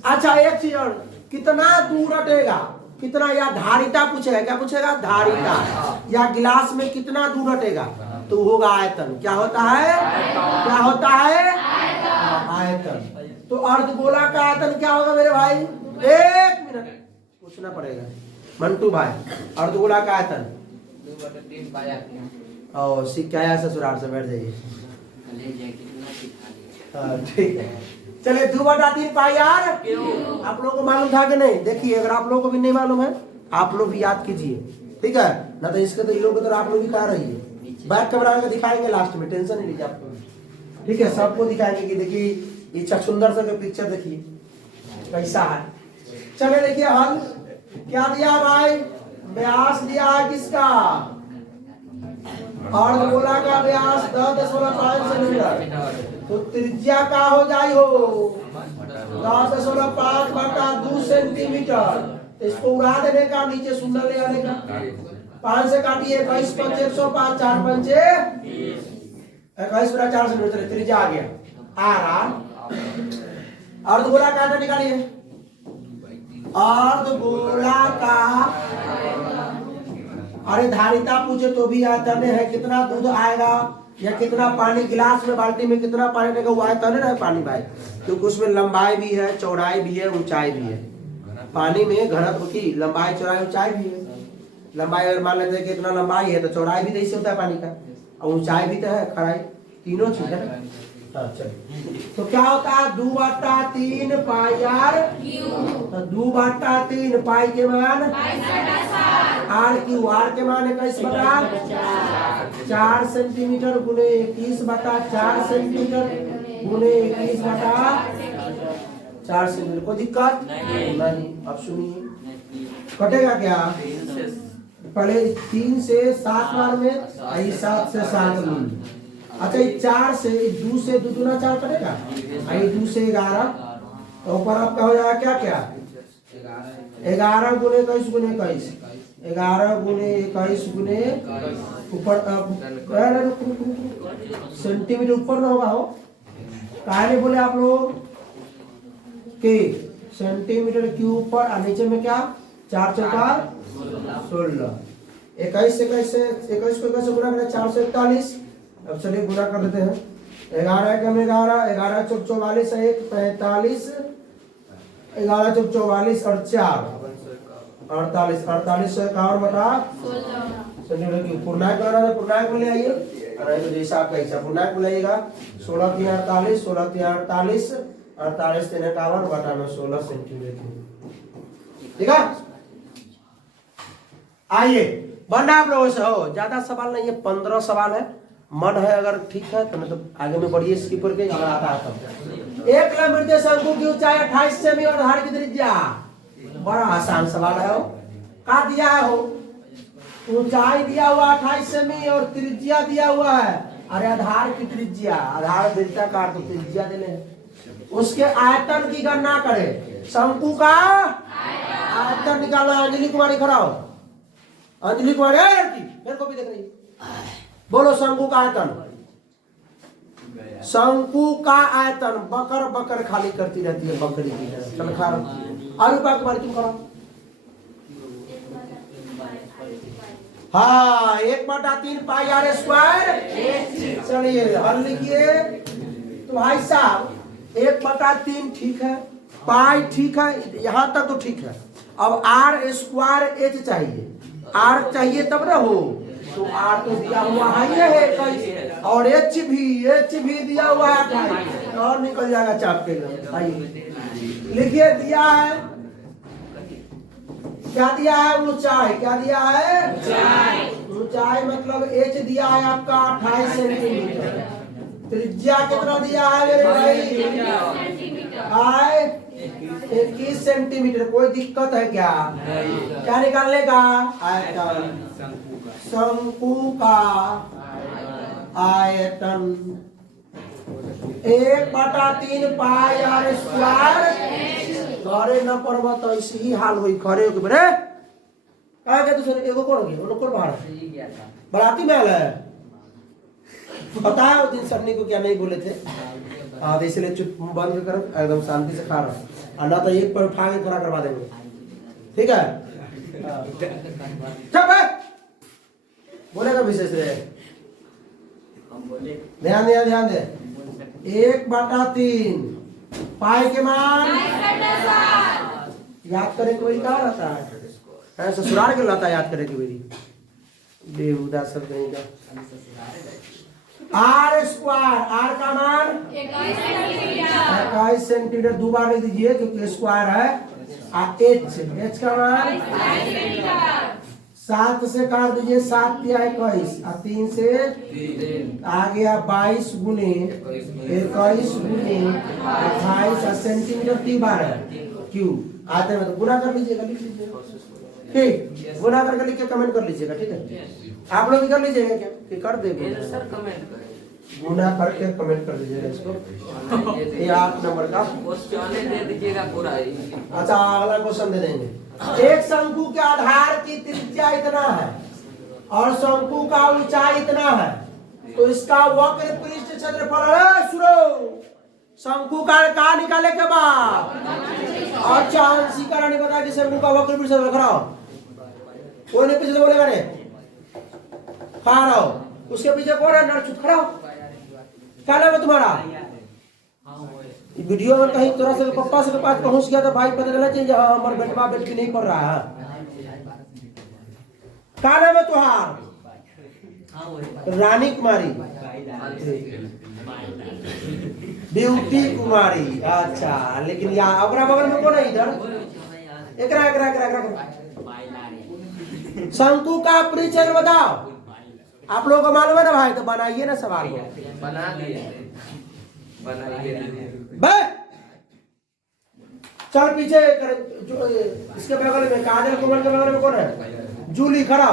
अच्छा, एक चीज और, कितना दूर हटेगा, कितना, या धारिता पूछेगा, क्या पूछेगा? धारिता, या गिलास में कितना दूर हटेगा, तो होगा आयतन। क्या होता है? क्या होता है? आयतन। तो अर्धगोला का आयतन क्या होगा मेरे भाई? 1 मिनट पूछना पड़ेगा मंटू भाई, अर्धगोला का आयतन 2/3 पाया। और सीख के आया ससुराल से, बैठ जाइए। ठीक है, चलिए 2/3 पाई यार। आप लोगों को मालूम था कि नहीं? देखिए, अगर आप लोगों को भी नहीं मालूम है, आप लोग भी याद कीजिए, ठीक है ना? तो इसके तो ये लोग की तरह आप लोग भी खा रही है। बैक कैमरा में दिखाएंगे लास्ट में, टेंशन नहीं लीजिए आप लोग, ठीक है? सबको दिखाएंगे कि देखिए ये चक्षुंदर से पिक्चर देखिए कैसा है। चले देखिए हल क्या दिया भाई? व्यास दिया है किसका? अर्धगोला का व्यास 10.5 सेंटीमीटर, तो त्रिज्या का हो जाई हो 10.5 बटा 2 सेंटीमीटर। तो इसको उड़ा देने का, नीचे शून्य ले आने का, 5 से काटिए, 21 5 105, 4 5 21 बटा 4 सेंटीमीटर त्रिज्या आ गया। आ रहा अर्धगोला का आयतन निकालिए। अर्धगोला का, अरे धारिता पूछे तो भी आयतन है, कितना दूध आएगा या कितना पानी, गिलास में बाल्टी में कितना पानी रहेगा, वो आयतन है ना पानी भाई, क्योंकि उसमें लंबाई भी है, चौड़ाई भी है, ऊंचाई भी है। पानी में घनत्व की लंबाई, चौड़ाई, ऊंचाई भी है। लंबाई अगर मान लेते हैं कि इतना लंबाई है, तो चौड़ाई भी ऐसे होता है पानी का, और ऊंचाई भी तो है, खड़ाई, तीनों चीज है ना। तो क्या होता है? 2/3 पाई यार, तो 2/3 पाई के मान आर क्यू, आर के मान 21 बटा 4 सेंटीमीटर गुने 21 बटा 4 सेंटीमीटर गुने 21 बटा 4 सेंटीमीटर। कोई दिक्कत नहीं? अब सुनिए, कटेगा क्या? पहले 3 से 7 बार में, 7 से 7 में। अच्छा, ये 4 से 2 से 2 दूना 4 कटेगा, ये 2 से 11, तो ऊपर आपका हो जाएगा क्या क्या? 11 गुने 21 गुने 21, 11 गुने 21 गुने ऊपर सेंटीमीटर ऊपर ना होगा हो, काहे नहीं बोले आप लोग कि सेंटीमीटर के ऊपर, और नीचे में क्या? 4 चौका 16, 21 से 21 को 21 से गुना करें 4 से 41। अब चलिए गुना कर देते हैं, 11 कम 11, 11 चौक 44 है 1 45, 11 चौक 44 और 4 48, 48 से 51 बटा 16 की पूर्णांक बनाना है, पूर्णांक में ले आइए, तो जैसा आपका हिसाब पूर्णांक में लाइएगा। 16 3 48, 16 3 48, 48 3 51 बटा 9 16 सेंटीमीटर। ठीक है, आइए बनना आप लोगों से हो, ज्यादा सवाल नहीं है, 15 सवाल है। मन है अगर ठीक है तो मतलब आगे में बढ़िए स्किप करके, अगर आता है तब। 1 किलोमीटर शंकु की ऊंचाई 28 सेमी और धार की त्रिज्या, बड़ा आसान सवाल है। हो का दिया है? हो ऊंचाई दिया हुआ 28 सेमी और त्रिज्या दिया हुआ है, अरे आधार की त्रिज्या, आधार वृत्ताकार तो त्रिज्या देने, उसके आयतन की गणना करें। शंकु का आयतन निकालना। अंजलि कुमारी खड़ा हो, अंजलि कुमारी मेरे को भी देख रही, बोलो शंकु का आयतन। शंकु का आयतन, बकर बकर खाली करती रहती है बकरी की तरह। चल खा रहा, और कुमारी तुम करो। हाँ 1/3 पाई आर स्क्वायर। चलिए हल लिखिए। तो भाई साहब 1/3 ठीक है, पाई ठीक है, यहाँ तक तो ठीक है। अब आर स्क्वायर एच चाहिए, आर चाहिए तब ना हो। तो आर तो दिया हुआ है ये है 21 और एच भी दिया हुआ है 28 और निकल जाएगा चाप के। लिखिए दिया है, क्या दिया है? ऊंचाई। क्या दिया है? ऊंचाई मतलब एच दिया है आपका 28 सेंटीमीटर। त्रिज्या कितना दिया है मेरे भाई? 21 सेंटीमीटर। कोई दिक्कत है क्या? क्या निकालने का? आयतन। शंकु का आयतन 1/3 पाई आर स्क्वायर। घरे न पड़ब तो ऐसे ही हाल हुई। खरे हो बरे कहा गया दूसरे एगो कौन हो गया? कौन बाहर बराती में आया है? पता है उस दिन सबने को क्या नहीं बोले थे। हाँ, इसलिए चुप बंद कर एकदम शांति से खा रहा, और ना तो एक पर उठा के खड़ा करवा देंगे। ठीक है, चुप है। बोलेगा विशेष रे, ध्यान दे ध्यान दे। 1/3 पाई के मान याद करे कोई क्या रहता है? ससुराल के लाता याद करे की मेरी बेहुदा सब नहीं का। आर स्क्वायर, आर का मान 21 सेंटीमीटर। दो बार लिख दीजिए क्योंकि स्क्वायर है। एच का मान 7 से काट दीजिए, 7 या 21 और 3 से आ गया 22 गुने 21 गुने 28 सेंटीमीटर। 3 बार है क्यों आते में तो गुना कर लीजिएगा, लिख लीजिएगा। ठीक, गुना करके लिख के कमेंट कर लीजिएगा। ठीक है, आप लोग भी कर लीजिएगा क्या कि कर देंगे? सर कमेंट करें, गुना करके कमेंट कर दीजिएगा इसको। ये 8 नंबर का क्वेश्चन दे दीजिएगा पूरा। अच्छा, अगला क्वेश्चन दे देंगे। एक शंकु के आधार की त्रिज्या इतना है और शंकु का ऊंचाई इतना है, तो इसका वक्र पृष्ठ क्षेत्रफल है। सुनो, शंकु का निकाले के बाद और चांसी का रानी बता कि शंकु का वक्र पृष्ठ क्षेत्रफल कराओ। कोई नहीं पीछे बोलेगा नहीं, खा रहा हो उसके पीछे कौन है? नरचुत खड़ा हो। क्या नाम है तुम्हारा? वीडियो में कहीं थोड़ा सा पप्पा से पास पहुंच गया तो भाई पता चला चाहिए हाँ हमारे बेटवा बेटकी नहीं पढ़ रहा है। क्या नाम है तुहार? रानी कुमारी, ब्यूटी कुमारी। अच्छा, लेकिन यहाँ अगरा बगल में कौन है? इधर एकरा एकरा एकरा एकरा। शंकु का परिचय बताओ। आप लोगों को मालूम है ना भाई? तो बनाइए ना सवाल को। बना दिए, बनाइए। चल पीछे कर, जो इसके बगल में काजल कोमल के बगल में कौन है? जूली खड़ा।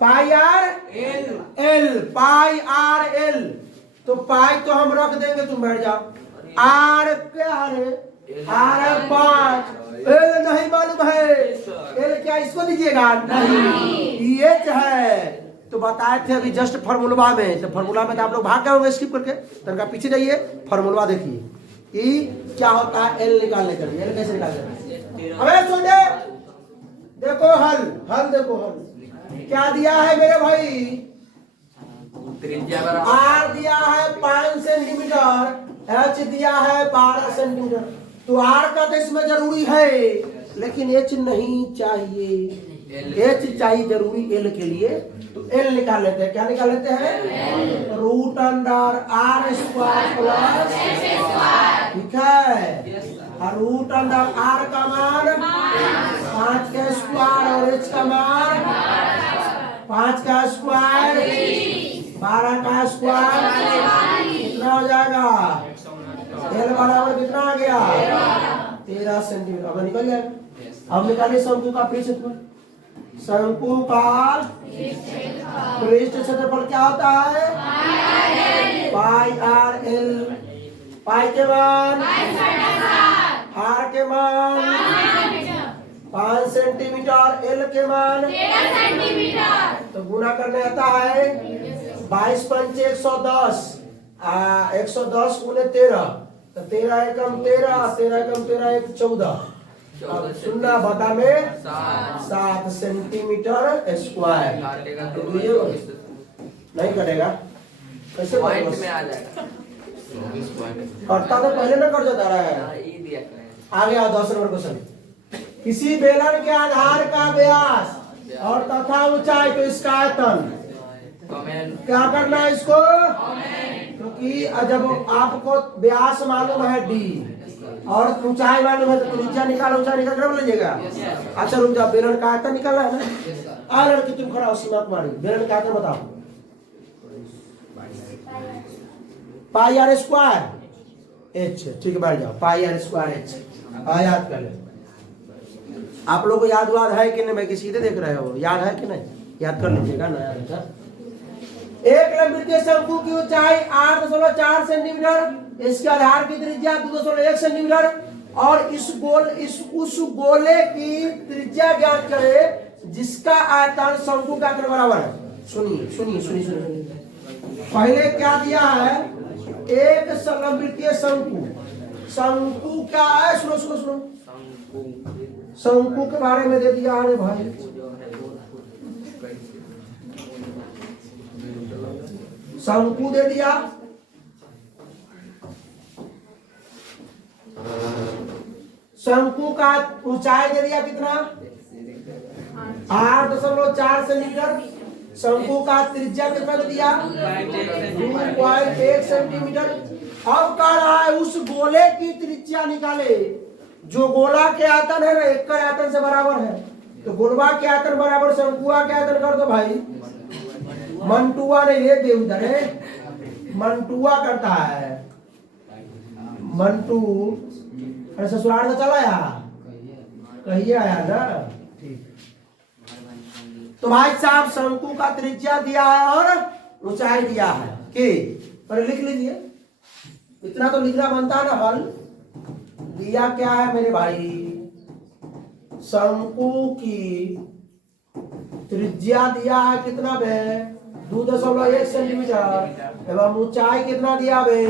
पाई आर एल, पाई आर एल। तो पाई तो हम रख देंगे, तुम बैठ जाओ। आर क्या है? आर है 5। एल नहीं मालूम है? एल क्या इसको दीजिएगा? नहीं, एच है। तो बताए थे अभी जस्ट फार्मूला में। तो फार्मूला में तो आप लोग भाग गए होंगे स्किप करके। तनका पीछे जाइए, फार्मूला देखिए ई क्या होता है। एल निकालने के लिए एल कैसे निकालते हैं? अबे सुन दे, देखो हल, हल देखो हल क्या दिया है मेरे भाई? आर दिया है 5 सेंटीमीटर, एच दिया है 12 सेंटीमीटर। तो आर का तो इसमें जरूरी है, लेकिन एच नहीं चाहिए। एच चाहिए जरूरी एल के लिए। तो एल निकाल लेते हैं। क्या निकाल लेते हैं? Root under R square plus, ठीक है। और रूट अंडर आर का मान 5 का स्क्वायर और एच का मान 5 का स्क्वायर 12 का स्क्वायर। कितना हो जाएगा? एल बराबर कितना आ गया? 13 सेंटीमीटर। अब निकल जाएगा। अब निकालिए शंकु का पृष्ठ क्षेत्रफल। शंकु का पृष्ठ क्षेत्रफल क्या होता है? पाई आर एल। पाई के मान, आर के मान 5 सेंटीमीटर, एल के मान 13 सेंटीमीटर। तो गुना करने आता है 22 पंचे 110, 110 गुने 13। तो 13 एकम 13, 13 एकम 13 1 14। अब सुनना, बता में 7 सेंटीमीटर स्क्वायर। काटेगा तो तो ये नहीं कटेगा, कैसे पॉइंट कटेगा? में आ जाएगा। कटता तो पहले ना कट जाता है। ये दिया करें। आगे आओ 10 नंबर क्वेश्चन। किसी बेलन के आधार का व्यास और तथा ऊंचाई तो इसका आयतन कमेंट क्या करना है इसको, क्योंकि जब आपको व्यास मालूम है d और ऊंचाई मालूम है तो त्रिज्या निकालो, ऊंचाई निकाल कर लीजिएगा। अच्छा रुक जाओ, बेलन का आयतन निकालना है ना। आ लड़की तुम खड़ा हो, सीमा कुमारी, बेलन का आयतन बताओ। पाई आर स्क्वायर एच, ठीक है बैठ जाओ। पाई आर स्क्वायर एच याद कर ले। आप लोग को याद है कि नहीं? मैं कि सीधे देख रहे हो, याद है कि नहीं? याद कर लीजिएगा ना यार। एक लंबवृत्तीय शंकु की ऊंचाई 8.4 सेंटीमीटर, इसके आधार की त्रिज्या 2.1 सेंटीमीटर और उस गोले की त्रिज्या ज्ञात करे जिसका आयतन शंकु का आयतन बराबर है। सुनिए सुनिए सुनिए सुनिए, पहले क्या दिया है? एक समलंबवृत्तीय शंकु। शंकु क्या है? सुनो सुनो सुनो, शंकु के बारे में दे दिया। अरे भाई शंकु दे दिया, शंकु का ऊंचाई दे दिया कितना? 8.4 सेंटीमीटर। शंकु का त्रिज्या कितना दे दिया? 2.1 सेंटीमीटर। अब कह रहा है उस गोले की त्रिज्या निकाले जो गोला के आयतन है ना, एक का आयतन से बराबर है। तो गोलवा के आयतन बराबर शंकुआ के आयतन कर दो भाई। मंटुआ ने ये दे उधर है, मंटुआ करता है। मंटू अरे ससुराल से चला आया, कहिए आया ना, ठीक। तो भाई साहब शंकु का त्रिज्या दिया है और ऊंचाई दिया है कि, पर लिख लीजिए, इतना तो लिखना बनता है ना। हल दिया क्या है मेरे भाई? शंकु की त्रिज्या दिया है कितना बे? 2.1 सेंटीमीटर एवं ऊंचाई कितना दिया बे?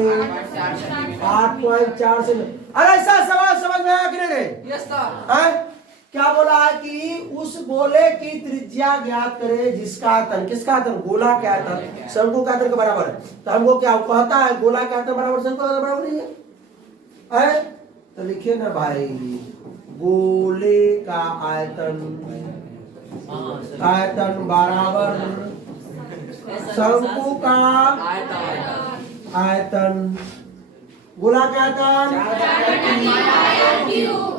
8.4 सेंटीमीटर। अरे ऐसा सवाल समझ में आया कि नहीं? Yes sir. क्या बोला है कि उस गोले की त्रिज्या ज्ञात करे जिसका आयतन, किसका आयतन? गोला का आयतन शंकु का आयतन के बराबर है। तो हमको क्या कहता है? गोला का आयतन बराबर शंकु का आयतन बराबर नहीं है? तो लिखिए ना भाई, गोले का आयतन बराबर शंकु का आयतन। गोला का आयतन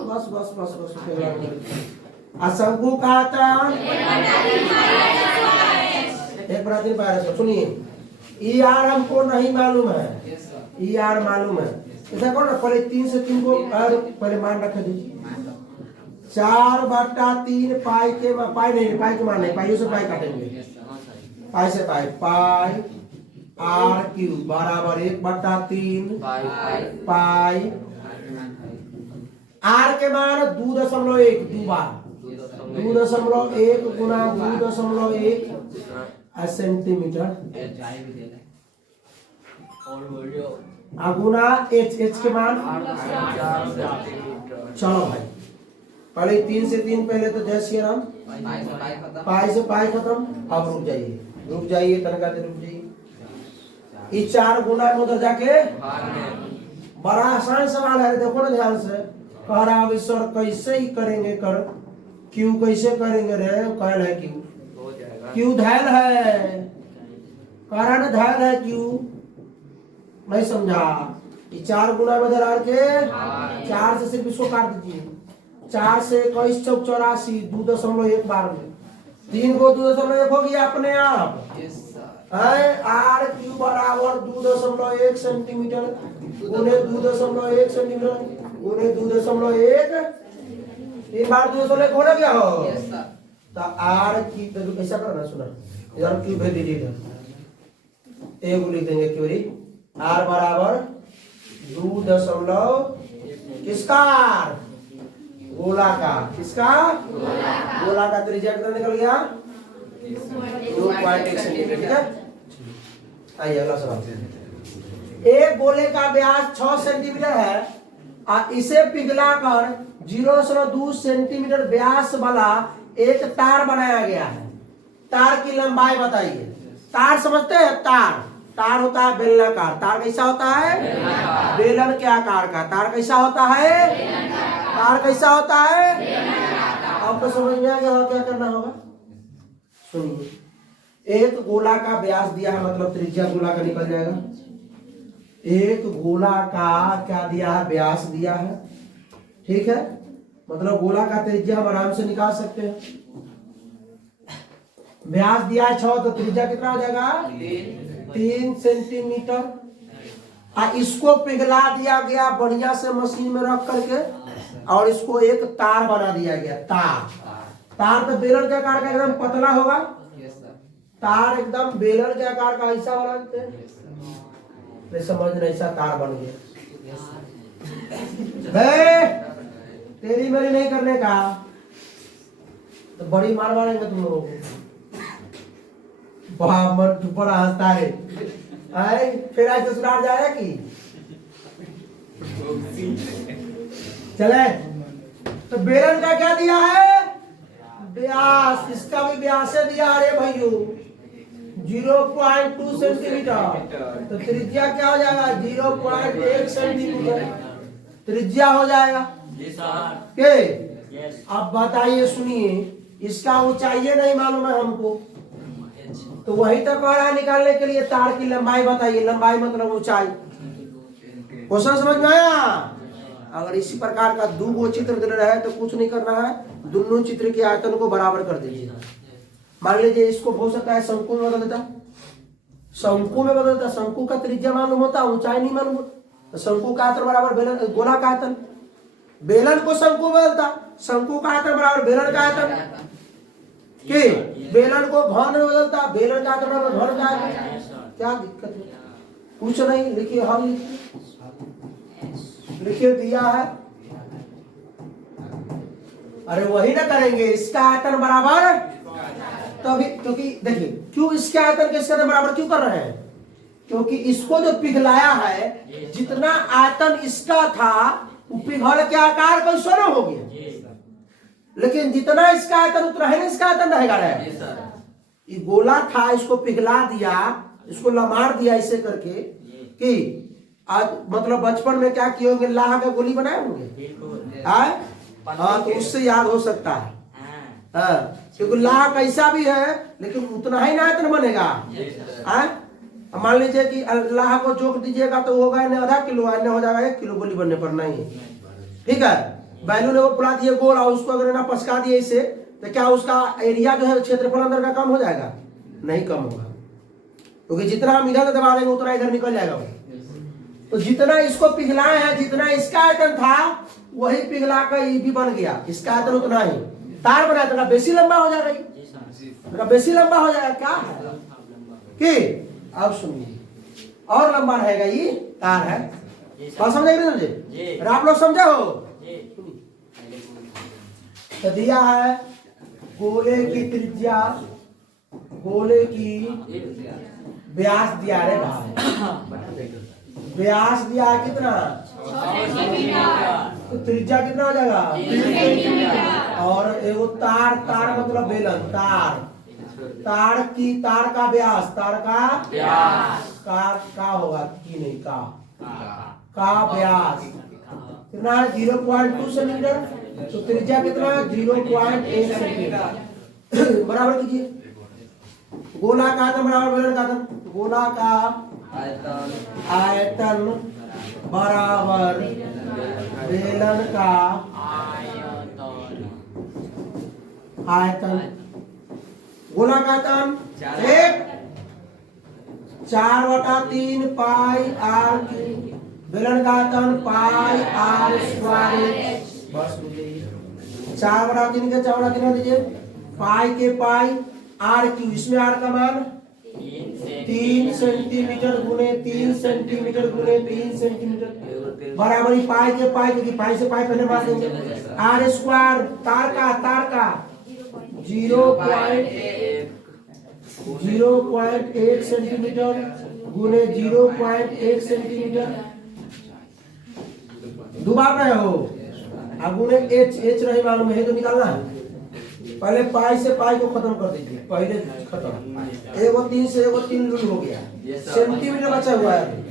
बस बस बस बस। शंकु का आयतन एक प्रति पाया। सुनिए, ई आर हमको नहीं मालूम है, ई आर मालूम है। ऐसा करो ना, पहले 3 से 3 को पहले मान रख दीजिए। 4/3 पाई के, पाई नहीं, पाई के मान नहीं, पाइयों से पाई काटेंगे। पाई से पाई, पाई आर क्यूब बराबर 1/3 पाई। आर के मान 2.1, 2 बार 2.1 गुना 2.1 सेंटीमीटर गुना एच के मान। चलो भाई, पहले 3 से 3 पहले तो जय श्री राम, पाई से पाई खत्म। अब रुक जाइए तनका रुक जाइए। ये 4 गुना में उधर जाके बड़ा आसान सवाल है, देखो ना ध्यान से। कह रहा है सर कैसे ही करेंगे कर, क्यों कैसे करेंगे रे? कहल है क्यों धैल है, कह रहा ना धैल है, क्यों नहीं समझा? ये 4 गुना में इधर आके 4 से सिर्फ इसको काट दीजिए। 4 से 21 चौक 84, 2.1 बार में 3 को 2.1 हो गया अपने आप। आर क्यूब बराबर 2.1 सेंटीमीटर गुने 2.1 सेंटीमीटर गुने 2.1, 3 बार 2.1 हो गया हो। तो आर की ऐसा करना, सुना इधर क्यूब है दीजिए, एक लिख देंगे क्यों। आर बराबर 2. किसका? गोला का। किसका? गोला का त्रिज्या कितना निकल गया? 2.1 सेंटीमीटर। ठीक है, आइए अगला सवाल। एक गोले का व्यास 6 सेंटीमीटर है इसे पिघलाकर 0.2 सेंटीमीटर व्यास वाला एक तार बनाया गया है। तार की लंबाई बताइए। तार समझते हैं? तार होता है बेलनाकार। तार कैसा होता है? बेलन के आकार का। तार कैसा होता है? तार कैसा होता है? आपको समझ में आ गया क्या करना होगा? सुनिए, एक गोला का व्यास दिया है, मतलब त्रिज्या गोला का निकल जाएगा। एक गोला का क्या दिया है? व्यास दिया है, ठीक है। मतलब गोला का त्रिज्या हम आराम से निकाल सकते हैं। व्यास दिया है 6, तो त्रिज्या कितना हो जाएगा? 3 सेंटीमीटर। इसको पिघला दिया गया बढ़िया से मशीन में रख करके, और इसको एक तार बना दिया गया। तार तो बेलन के आकार का एकदम पतला होगा। तार एकदम बेलन के आकार का ऐसा बनाते हैं, समझ नहीं, ऐसा तार बन गया। तेरी मेरी नहीं करने का तो बड़ी मार मारेंगे तुम लोगों को। बड़ा हंसता है। फिर ऐसे सुधार जाएगा कि चले। तो बेलन का क्या दिया है? व्यास। इसका भी व्यास दिया। अरे भाइयों 0.2 सेंटीमीटर। तो त्रिज्या क्या हो जाएगा? 0.1 सेंटीमीटर त्रिज्या हो जाएगा। के अब बताइए, सुनिए, इसका ऊंचाई नहीं मालूम है हमको, तो वही तो कह रहा है निकालने के लिए। तार की लंबाई बताइए। लंबाई मतलब ऊंचाई। क्वेश्चन समझ में आया? अगर इसी प्रकार का 2 चित्र दे रहा है तो कुछ नहीं करना है, दोनों चित्र के आयतन को बराबर कर दीजिए। मान लीजिए इसको हो सकता है शंकु में बदल देता, शंकु में बदल देता। शंकु का त्रिज्या मालूम होता, ऊंचाई नहीं मालूम होता, तो शंकु का आयतन बराबर बेलन गोला का आयतन। बेलन को शंकु बदलता, शंकु का आयतन बराबर बेलन का आयतन। कि बेलन को घन में बदलता, बेलन का आयतन बराबर घन का आयतन। क्या दिक्कत है? कुछ नहीं। लिखिए, हम लिखिए दिया है। अरे वही ना करेंगे। इसका आयतन बराबर, तभी, क्योंकि देखिए क्यों इसके आयतन के इसके बराबर क्यों कर रहे हैं? क्योंकि इसको जो पिघलाया है, जितना आयतन इसका था वो पिघल के आकार का सोना हो गया, लेकिन जितना इसका आयतन उतना है ना इसका आयतन रहेगा। ये गोला था, इसको पिघला दिया, इसको लमार दिया ऐसे करके कि आज मतलब बचपन में क्या किए होंगे? लाह का गोली बनाए होंगे। हाँ, तो उससे याद हो सकता है। क्योंकि लाह कैसा भी है लेकिन उतना ही ना आयतन बनेगा। मान लीजिए कि लाह को जोक दीजिएगा तो होगा आधा किलो, हो जाएगा 1 किलो गोली बनने पर नहीं। ठीक है, बैलून वो फुला दिए गोल, और उसको अगर ना पसका दिए इसे, तो क्या उसका एरिया जो है क्षेत्रफल अंदर का कम हो जाएगा? नहीं कम होगा, क्योंकि जितना हम इधर दबा देंगे उतना इधर निकल जाएगा। तो जितना इसको पिघलाए हैं, जितना इसका आयतन था वही पिघला कर ये भी बन गया। इसका आयतन उतना ही तार बनाया तो बेसी लंबा हो जाएगा, बेसी लंबा हो जाएगा। क्या है कि अब सुनिए, और लंबा रहेगा। ये तार है, और समझे नहीं समझे? आप लोग समझे हो? तो दिया है गोले की त्रिज्या, गोले की व्यास दिया रे भाई, व्यास दिया है कितना? तो त्रिज्या कितना हो जाएगा? और एगो तार, तार मतलब बेलन, तार की तार का व्यास, तार का का होगा की नहीं का व्यास कितना है? 0.2 सेंटीमीटर। तो त्रिज्या कितना है? 0.1 सेंटीमीटर। बराबर कीजिए। गोला का आयतन बराबर बेलन का आयतन। गोला का आयतन बराबर बेलन का आयतन। गोला का आयतन 4/3 पाई आर क्यूब। बेलन का आयतन पाई आर स्क्वायर। बस 4/3 के 4/3 दीजिए, पाई के पाई आर क्यूब। इसमें आर का मान 3 सेंटीमीटर गुने 3 सेंटीमीटर गुने 3 सेंटीमीटर बराबर पाई के पाई, क्योंकि पाई से पाई पहले मार देंगे। आर स्क्वायर तार का 0.1 सेंटीमीटर गुने 0.1 सेंटीमीटर दुबार रहे हो अब उन्हें एच एच नहीं मालूम है तो निकालना है। पहले पाई से पाई को खत्म कर दीजिए, पहले खत्म। एगो 3 से एगो 3 लूल हो गया, सेंटीमीटर बचा हुआ है।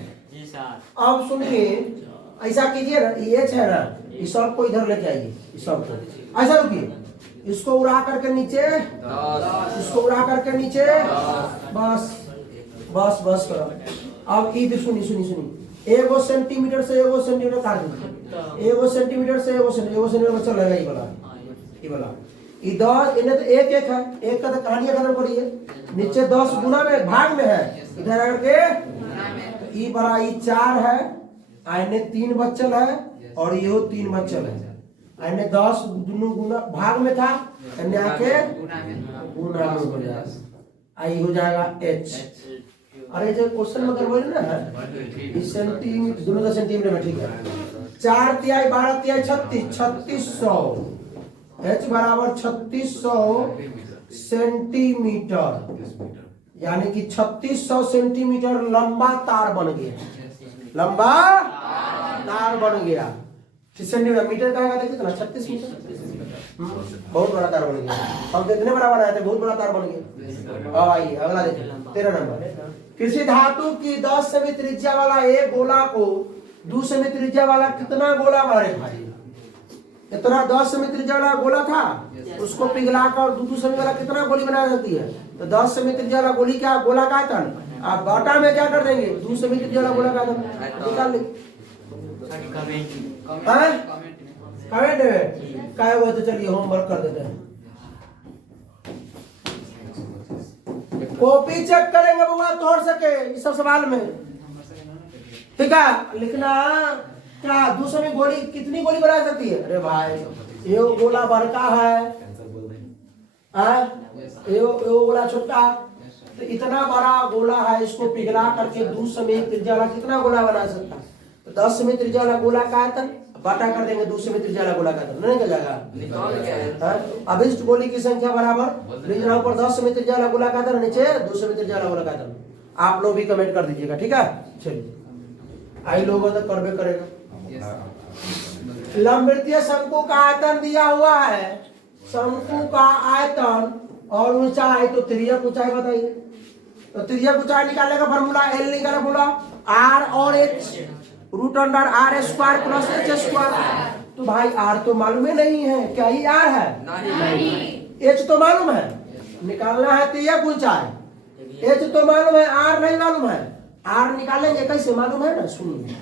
अब सुनिए ऐसा कीजिए ना, ये एच है ना, इस सब को इधर लेके आइए, इस सब को ऐसा रुकिए, इसको उड़ा करके नीचे, इसको उड़ा करके नीचे, बस बस बस करो। अब इधर सुनी सुनी सुनी, एगो सेंटीमीटर से एगो सेंटीमीटर काट दीजिए, एगो सेंटीमीटर से एगो सेंटीमीटर बच्चा लगेगा ये वाला, ये वाला ये 10 इन्हें तो एक एक है, एक का तो कहानी खत्म करिए। नीचे 10 गुना में भाग में है, इधर आकर के ये बड़ा ये 4 है, आने 3 बच्चल है और ये 3 बच्चल है। आने 10 दोनों गुना भाग में था, अन्य आके गुना में हो जाएगा, आई हो जाएगा एच। अरे जो क्वेश्चन में बोले ना इस सेंटीमीटर दोनों का सेंटीमीटर में, ठीक है। 4 तिहाई 12 तिहाई 36, 3600 एच बराबर 3600 सेंटीमीटर, यानी कि 3600 सेंटीमीटर लंबा तार बन गया, लंबा तार बन गया। सेंटीमीटर मीटर का देखिए ना 36 मीटर, बहुत बड़ा तार बन गया। अब कितने बड़ा बनाया थे, बहुत बड़ा तार बन गया। अब आइए अगला देखिए 13 नंबर। किसी धातु की 10 सेमी त्रिज्या वाला एक गोला को 2 सेमी त्रिज्या वाला कितना गोला मारे भाई? इतना 10 सेमी त्रिज्या वाला गोला था, उसको पिघला कर 2 सेमी वाला कितना गोली बना सकती है? तो 10 सेमी त्रिज्या वाला गोली क्या गोला का था, आप बाटा में क्या कर देंगे, 2 सेमी त्रिज्या वाला गोला का था निकाल लेंगे। कमेंट में क्या हुआ, तो चलिए होमवर्क कर देते हैं, कॉपी चेक करेंगे बुआ तोड़ सके इस सब सवाल में, ठीक है। लिखना क्या 2 सेमी गोली कितनी गोली बना सकती है? अरे भाई ये गोला बड़का है, ये गोला छोटा, तो इतना बड़ा गोला है, इसको पिघला करके 2 सेमी त्रिज्या वाला कितना गोला बना सकता है? तो 10 सेमी त्रिज्या वाला गोला का आयतन बाटा कर देंगे, 2 सेमी त्रिज्या वाला गोला का आयतन नहीं निकल जाएगा। अभिष्ट गोली की संख्या बराबर ऊपर 10 सेमी त्रिज्या वाला गोला का आयतन, नीचे 2 सेमी त्रिज्या वाला गोला का आयतन। आप लोग भी कमेंट कर दीजिएगा, ठीक है। चलिए आई लोगों तो करबे करेगा। लंबवृत्तीय शंकु का आयतन दिया हुआ है, शंकु का आयतन और ऊंचाई, तो तिर्यक ऊंचाई बताइए। तो तिर्यक ऊंचाई निकालने का फॉर्मूला एल निकाला, बोला आर और H root under R square plus H square. तो भाई आर तो मालूम ही नहीं है, क्या ही आर है? नहीं। एच तो मालूम है, निकालना है तिर्यक ऊंचाई। एच तो मालूम है, आर नहीं मालूम है। आर निकालेंगे कैसे, मालूम है ना, सुनिए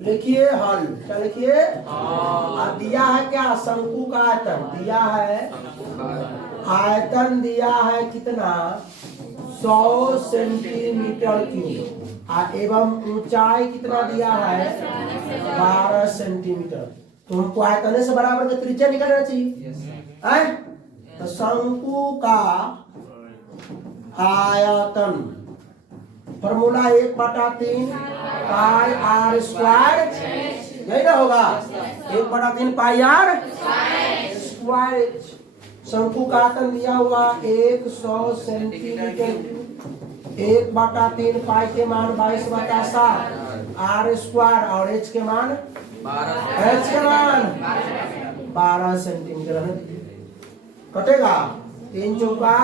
लिखिए हल, क्या लिखिए? दिया है क्या, शंकु का आयतन दिया है, आयतन दिया है कितना 100 सेंटीमीटर क्यूब, एवं ऊंचाई कितना दिया है 12 सेंटीमीटर। तो हमको आयतन से बराबर का त्रिज्या निकालना चाहिए, तो शंकु का आयतन फॉर्मूला 1/3 पाई आर स्क्वायर, यही ना होगा 1/3 पाई आर स्क्वायर। शंकु का आयतन दिया हुआ 100 सेंटीमीटर, 1/3 पाई के मान 22/7 आर स्क्वायर और एच के मान 12 सेंटीमीटर है। कटेगा 3 चौका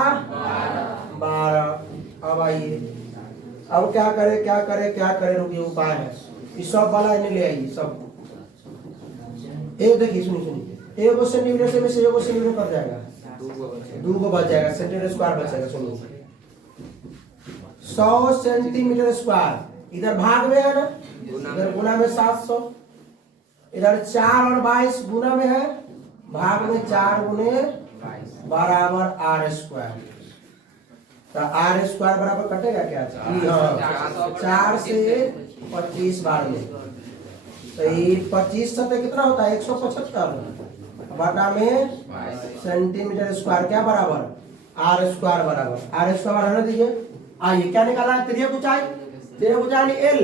12। अब आइए अब क्या करे क्या करे क्या करे, रुकिए उपाय है, इस सब वाला इन्हें ले आइए सब। एक देखिए सुनिए सुनिए, 1 सेंटीमीटर से में से 1 सेंटीमीटर कट जाएगा, 2 को बच जाएगा, सेंटीमीटर स्क्वायर बचेगा। सुनिए 100 सेंटीमीटर स्क्वायर, इधर भाग में है ना, इधर गुना में 700, इधर 4 और 22 गुना में है, भाग में 4 गुने बराबर आर स्क्वायर। तो आर स्क्वायर बराबर कटेगा क्या? 4 से 25 बार में, तो ये 25 सतह कितना होता है 175 बटा में सेंटीमीटर स्क्वायर क्या बराबर आर स्क्वायर बराबर, आर स्क्वायर रहने दीजिए। आइए क्या निकाला है, तिर्यक ऊंचाई, तिर्यक ऊंचाई एल,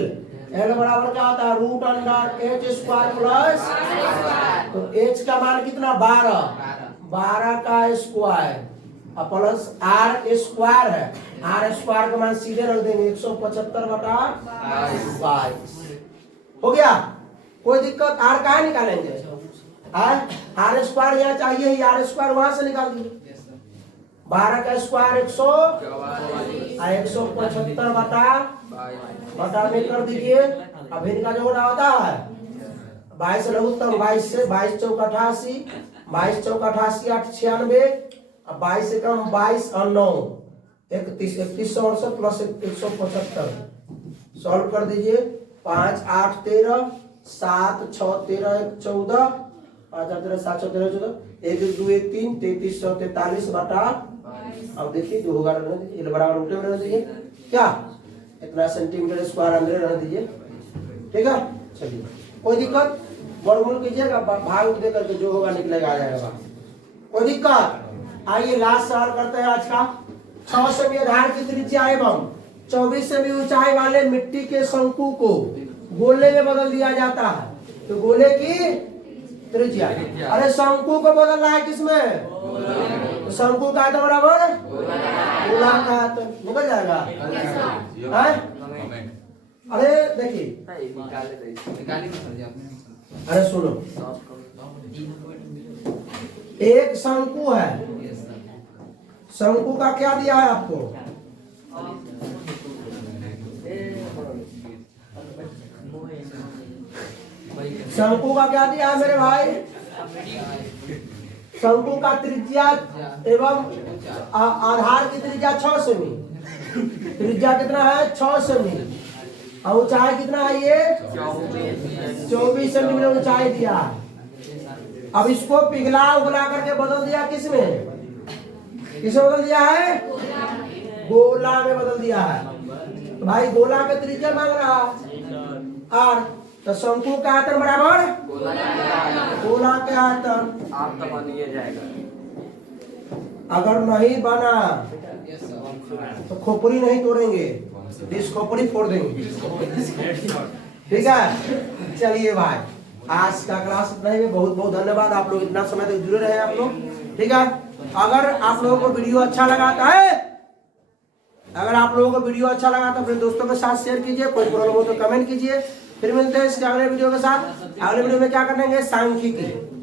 एल बराबर क्या होता है root under H square plus, तो एच का मान कितना 12 का स्क्वायर प्लस आर स्क्वायर है, आर स्क्वायर का मान सीधे रख देंगे 175/22 हो गया। कोई दिक्कत? आर कहाँ निकालेंगे? आर स्क्वायर यहाँ चाहिए ही, आर स्क्वायर वहां से निकाल दीजिए। 12 का स्क्वायर 100 और 175 बटा में कर दीजिए। अब इनका जो होना होता है 22 लघुत्तम 22 से 22 चौक 88, 22 चौक 88 8 96, अब 22 से कम 22 और 9 31 3168 प्लस 175 सॉल्व कर दीजिए। 5 8 13 7 6 13 1 14 5 8 13 7 6 13 14 1 2 1 3 3343 बटा, अब देखिए जो होगा रहने दीजिए, L बराबर उल्टे में रहने दीजिए, क्या इतना सेंटीमीटर स्क्वायर अंदर रहने दीजिए, ठीक है। चलिए कोई दिक्कत? वर्गमूल कीजिएगा, भाग दे करके जो होगा निकलेगा आ जाएगा। कोई दिक्कत? आइए लास्ट सवाल करते हैं आज का। 6 सेमी आधार की त्रिज्या एवं 24 सेमी ऊंचाई वाले मिट्टी के शंकु को गोले में बदल दिया जाता है, तो गोले की त्रिज्या, अरे शंकु को बदलना है किसमें? तो शंकु का आयतन बराबर गोला का आयतन, निकल जाएगा। अरे देखिए, अरे सुनो, एक शंकु है, शंकु का क्या दिया है आपको? शंकु का क्या दिया है मेरे भाई? शंकु का त्रिज्या एवं आधार की त्रिज्या 6 सेमी, त्रिज्या कितना है? 6 सेमी, और ऊंचाई कितना है? ये 24 सेंटीमीटर ऊंचाई दिया है। अब इसको पिघला उगला करके बदल दिया किसमें? किसमें बदल दिया है? गोला में बदल दिया है। तो भाई गोला के त्रिज्या मांग रहा आर, तो शंकु का आयतन बराबर गोला के आयतन। आप तो बनिए जाएगा। अगर नहीं बना तो खोपड़ी नहीं तोड़ेंगे, इस खोपड़ी फोड़ देंगे, ठीक है। चलिए भाई, आज का क्लास इतना ही, बहुत बहुत धन्यवाद, आप लोग इतना समय तक जुड़े रहे आप लोग, ठीक है। अगर आप लोगों को वीडियो अच्छा लगा है, अगर आप लोगों को वीडियो अच्छा लगा तो अपने दोस्तों के साथ शेयर कीजिए, कोई प्रॉब्लम हो तो कमेंट कीजिए। फिर मिलते हैं इसके अगले वीडियो के साथ। अगले वीडियो में क्या करेंगे? सांख्यिकी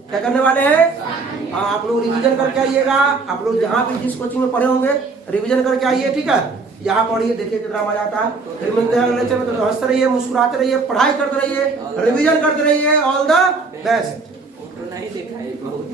क्या करने वाले हैं? आप लोग रिवीजन करके आइएगा, आप लोग जहाँ भी जिस कोचिंग में पढ़े होंगे रिवीजन करके आइए, ठीक है। यहाँ पढ़िए, देखिए कितना मजा आता है। फिर मिलते हैं अगले लेक्चर में, तो हंसते रहिए, मुस्कुराते रहिए, पढ़ाई करते रहिए, रिवीजन करते रहिए। All the best. नहीं देखा है बहुत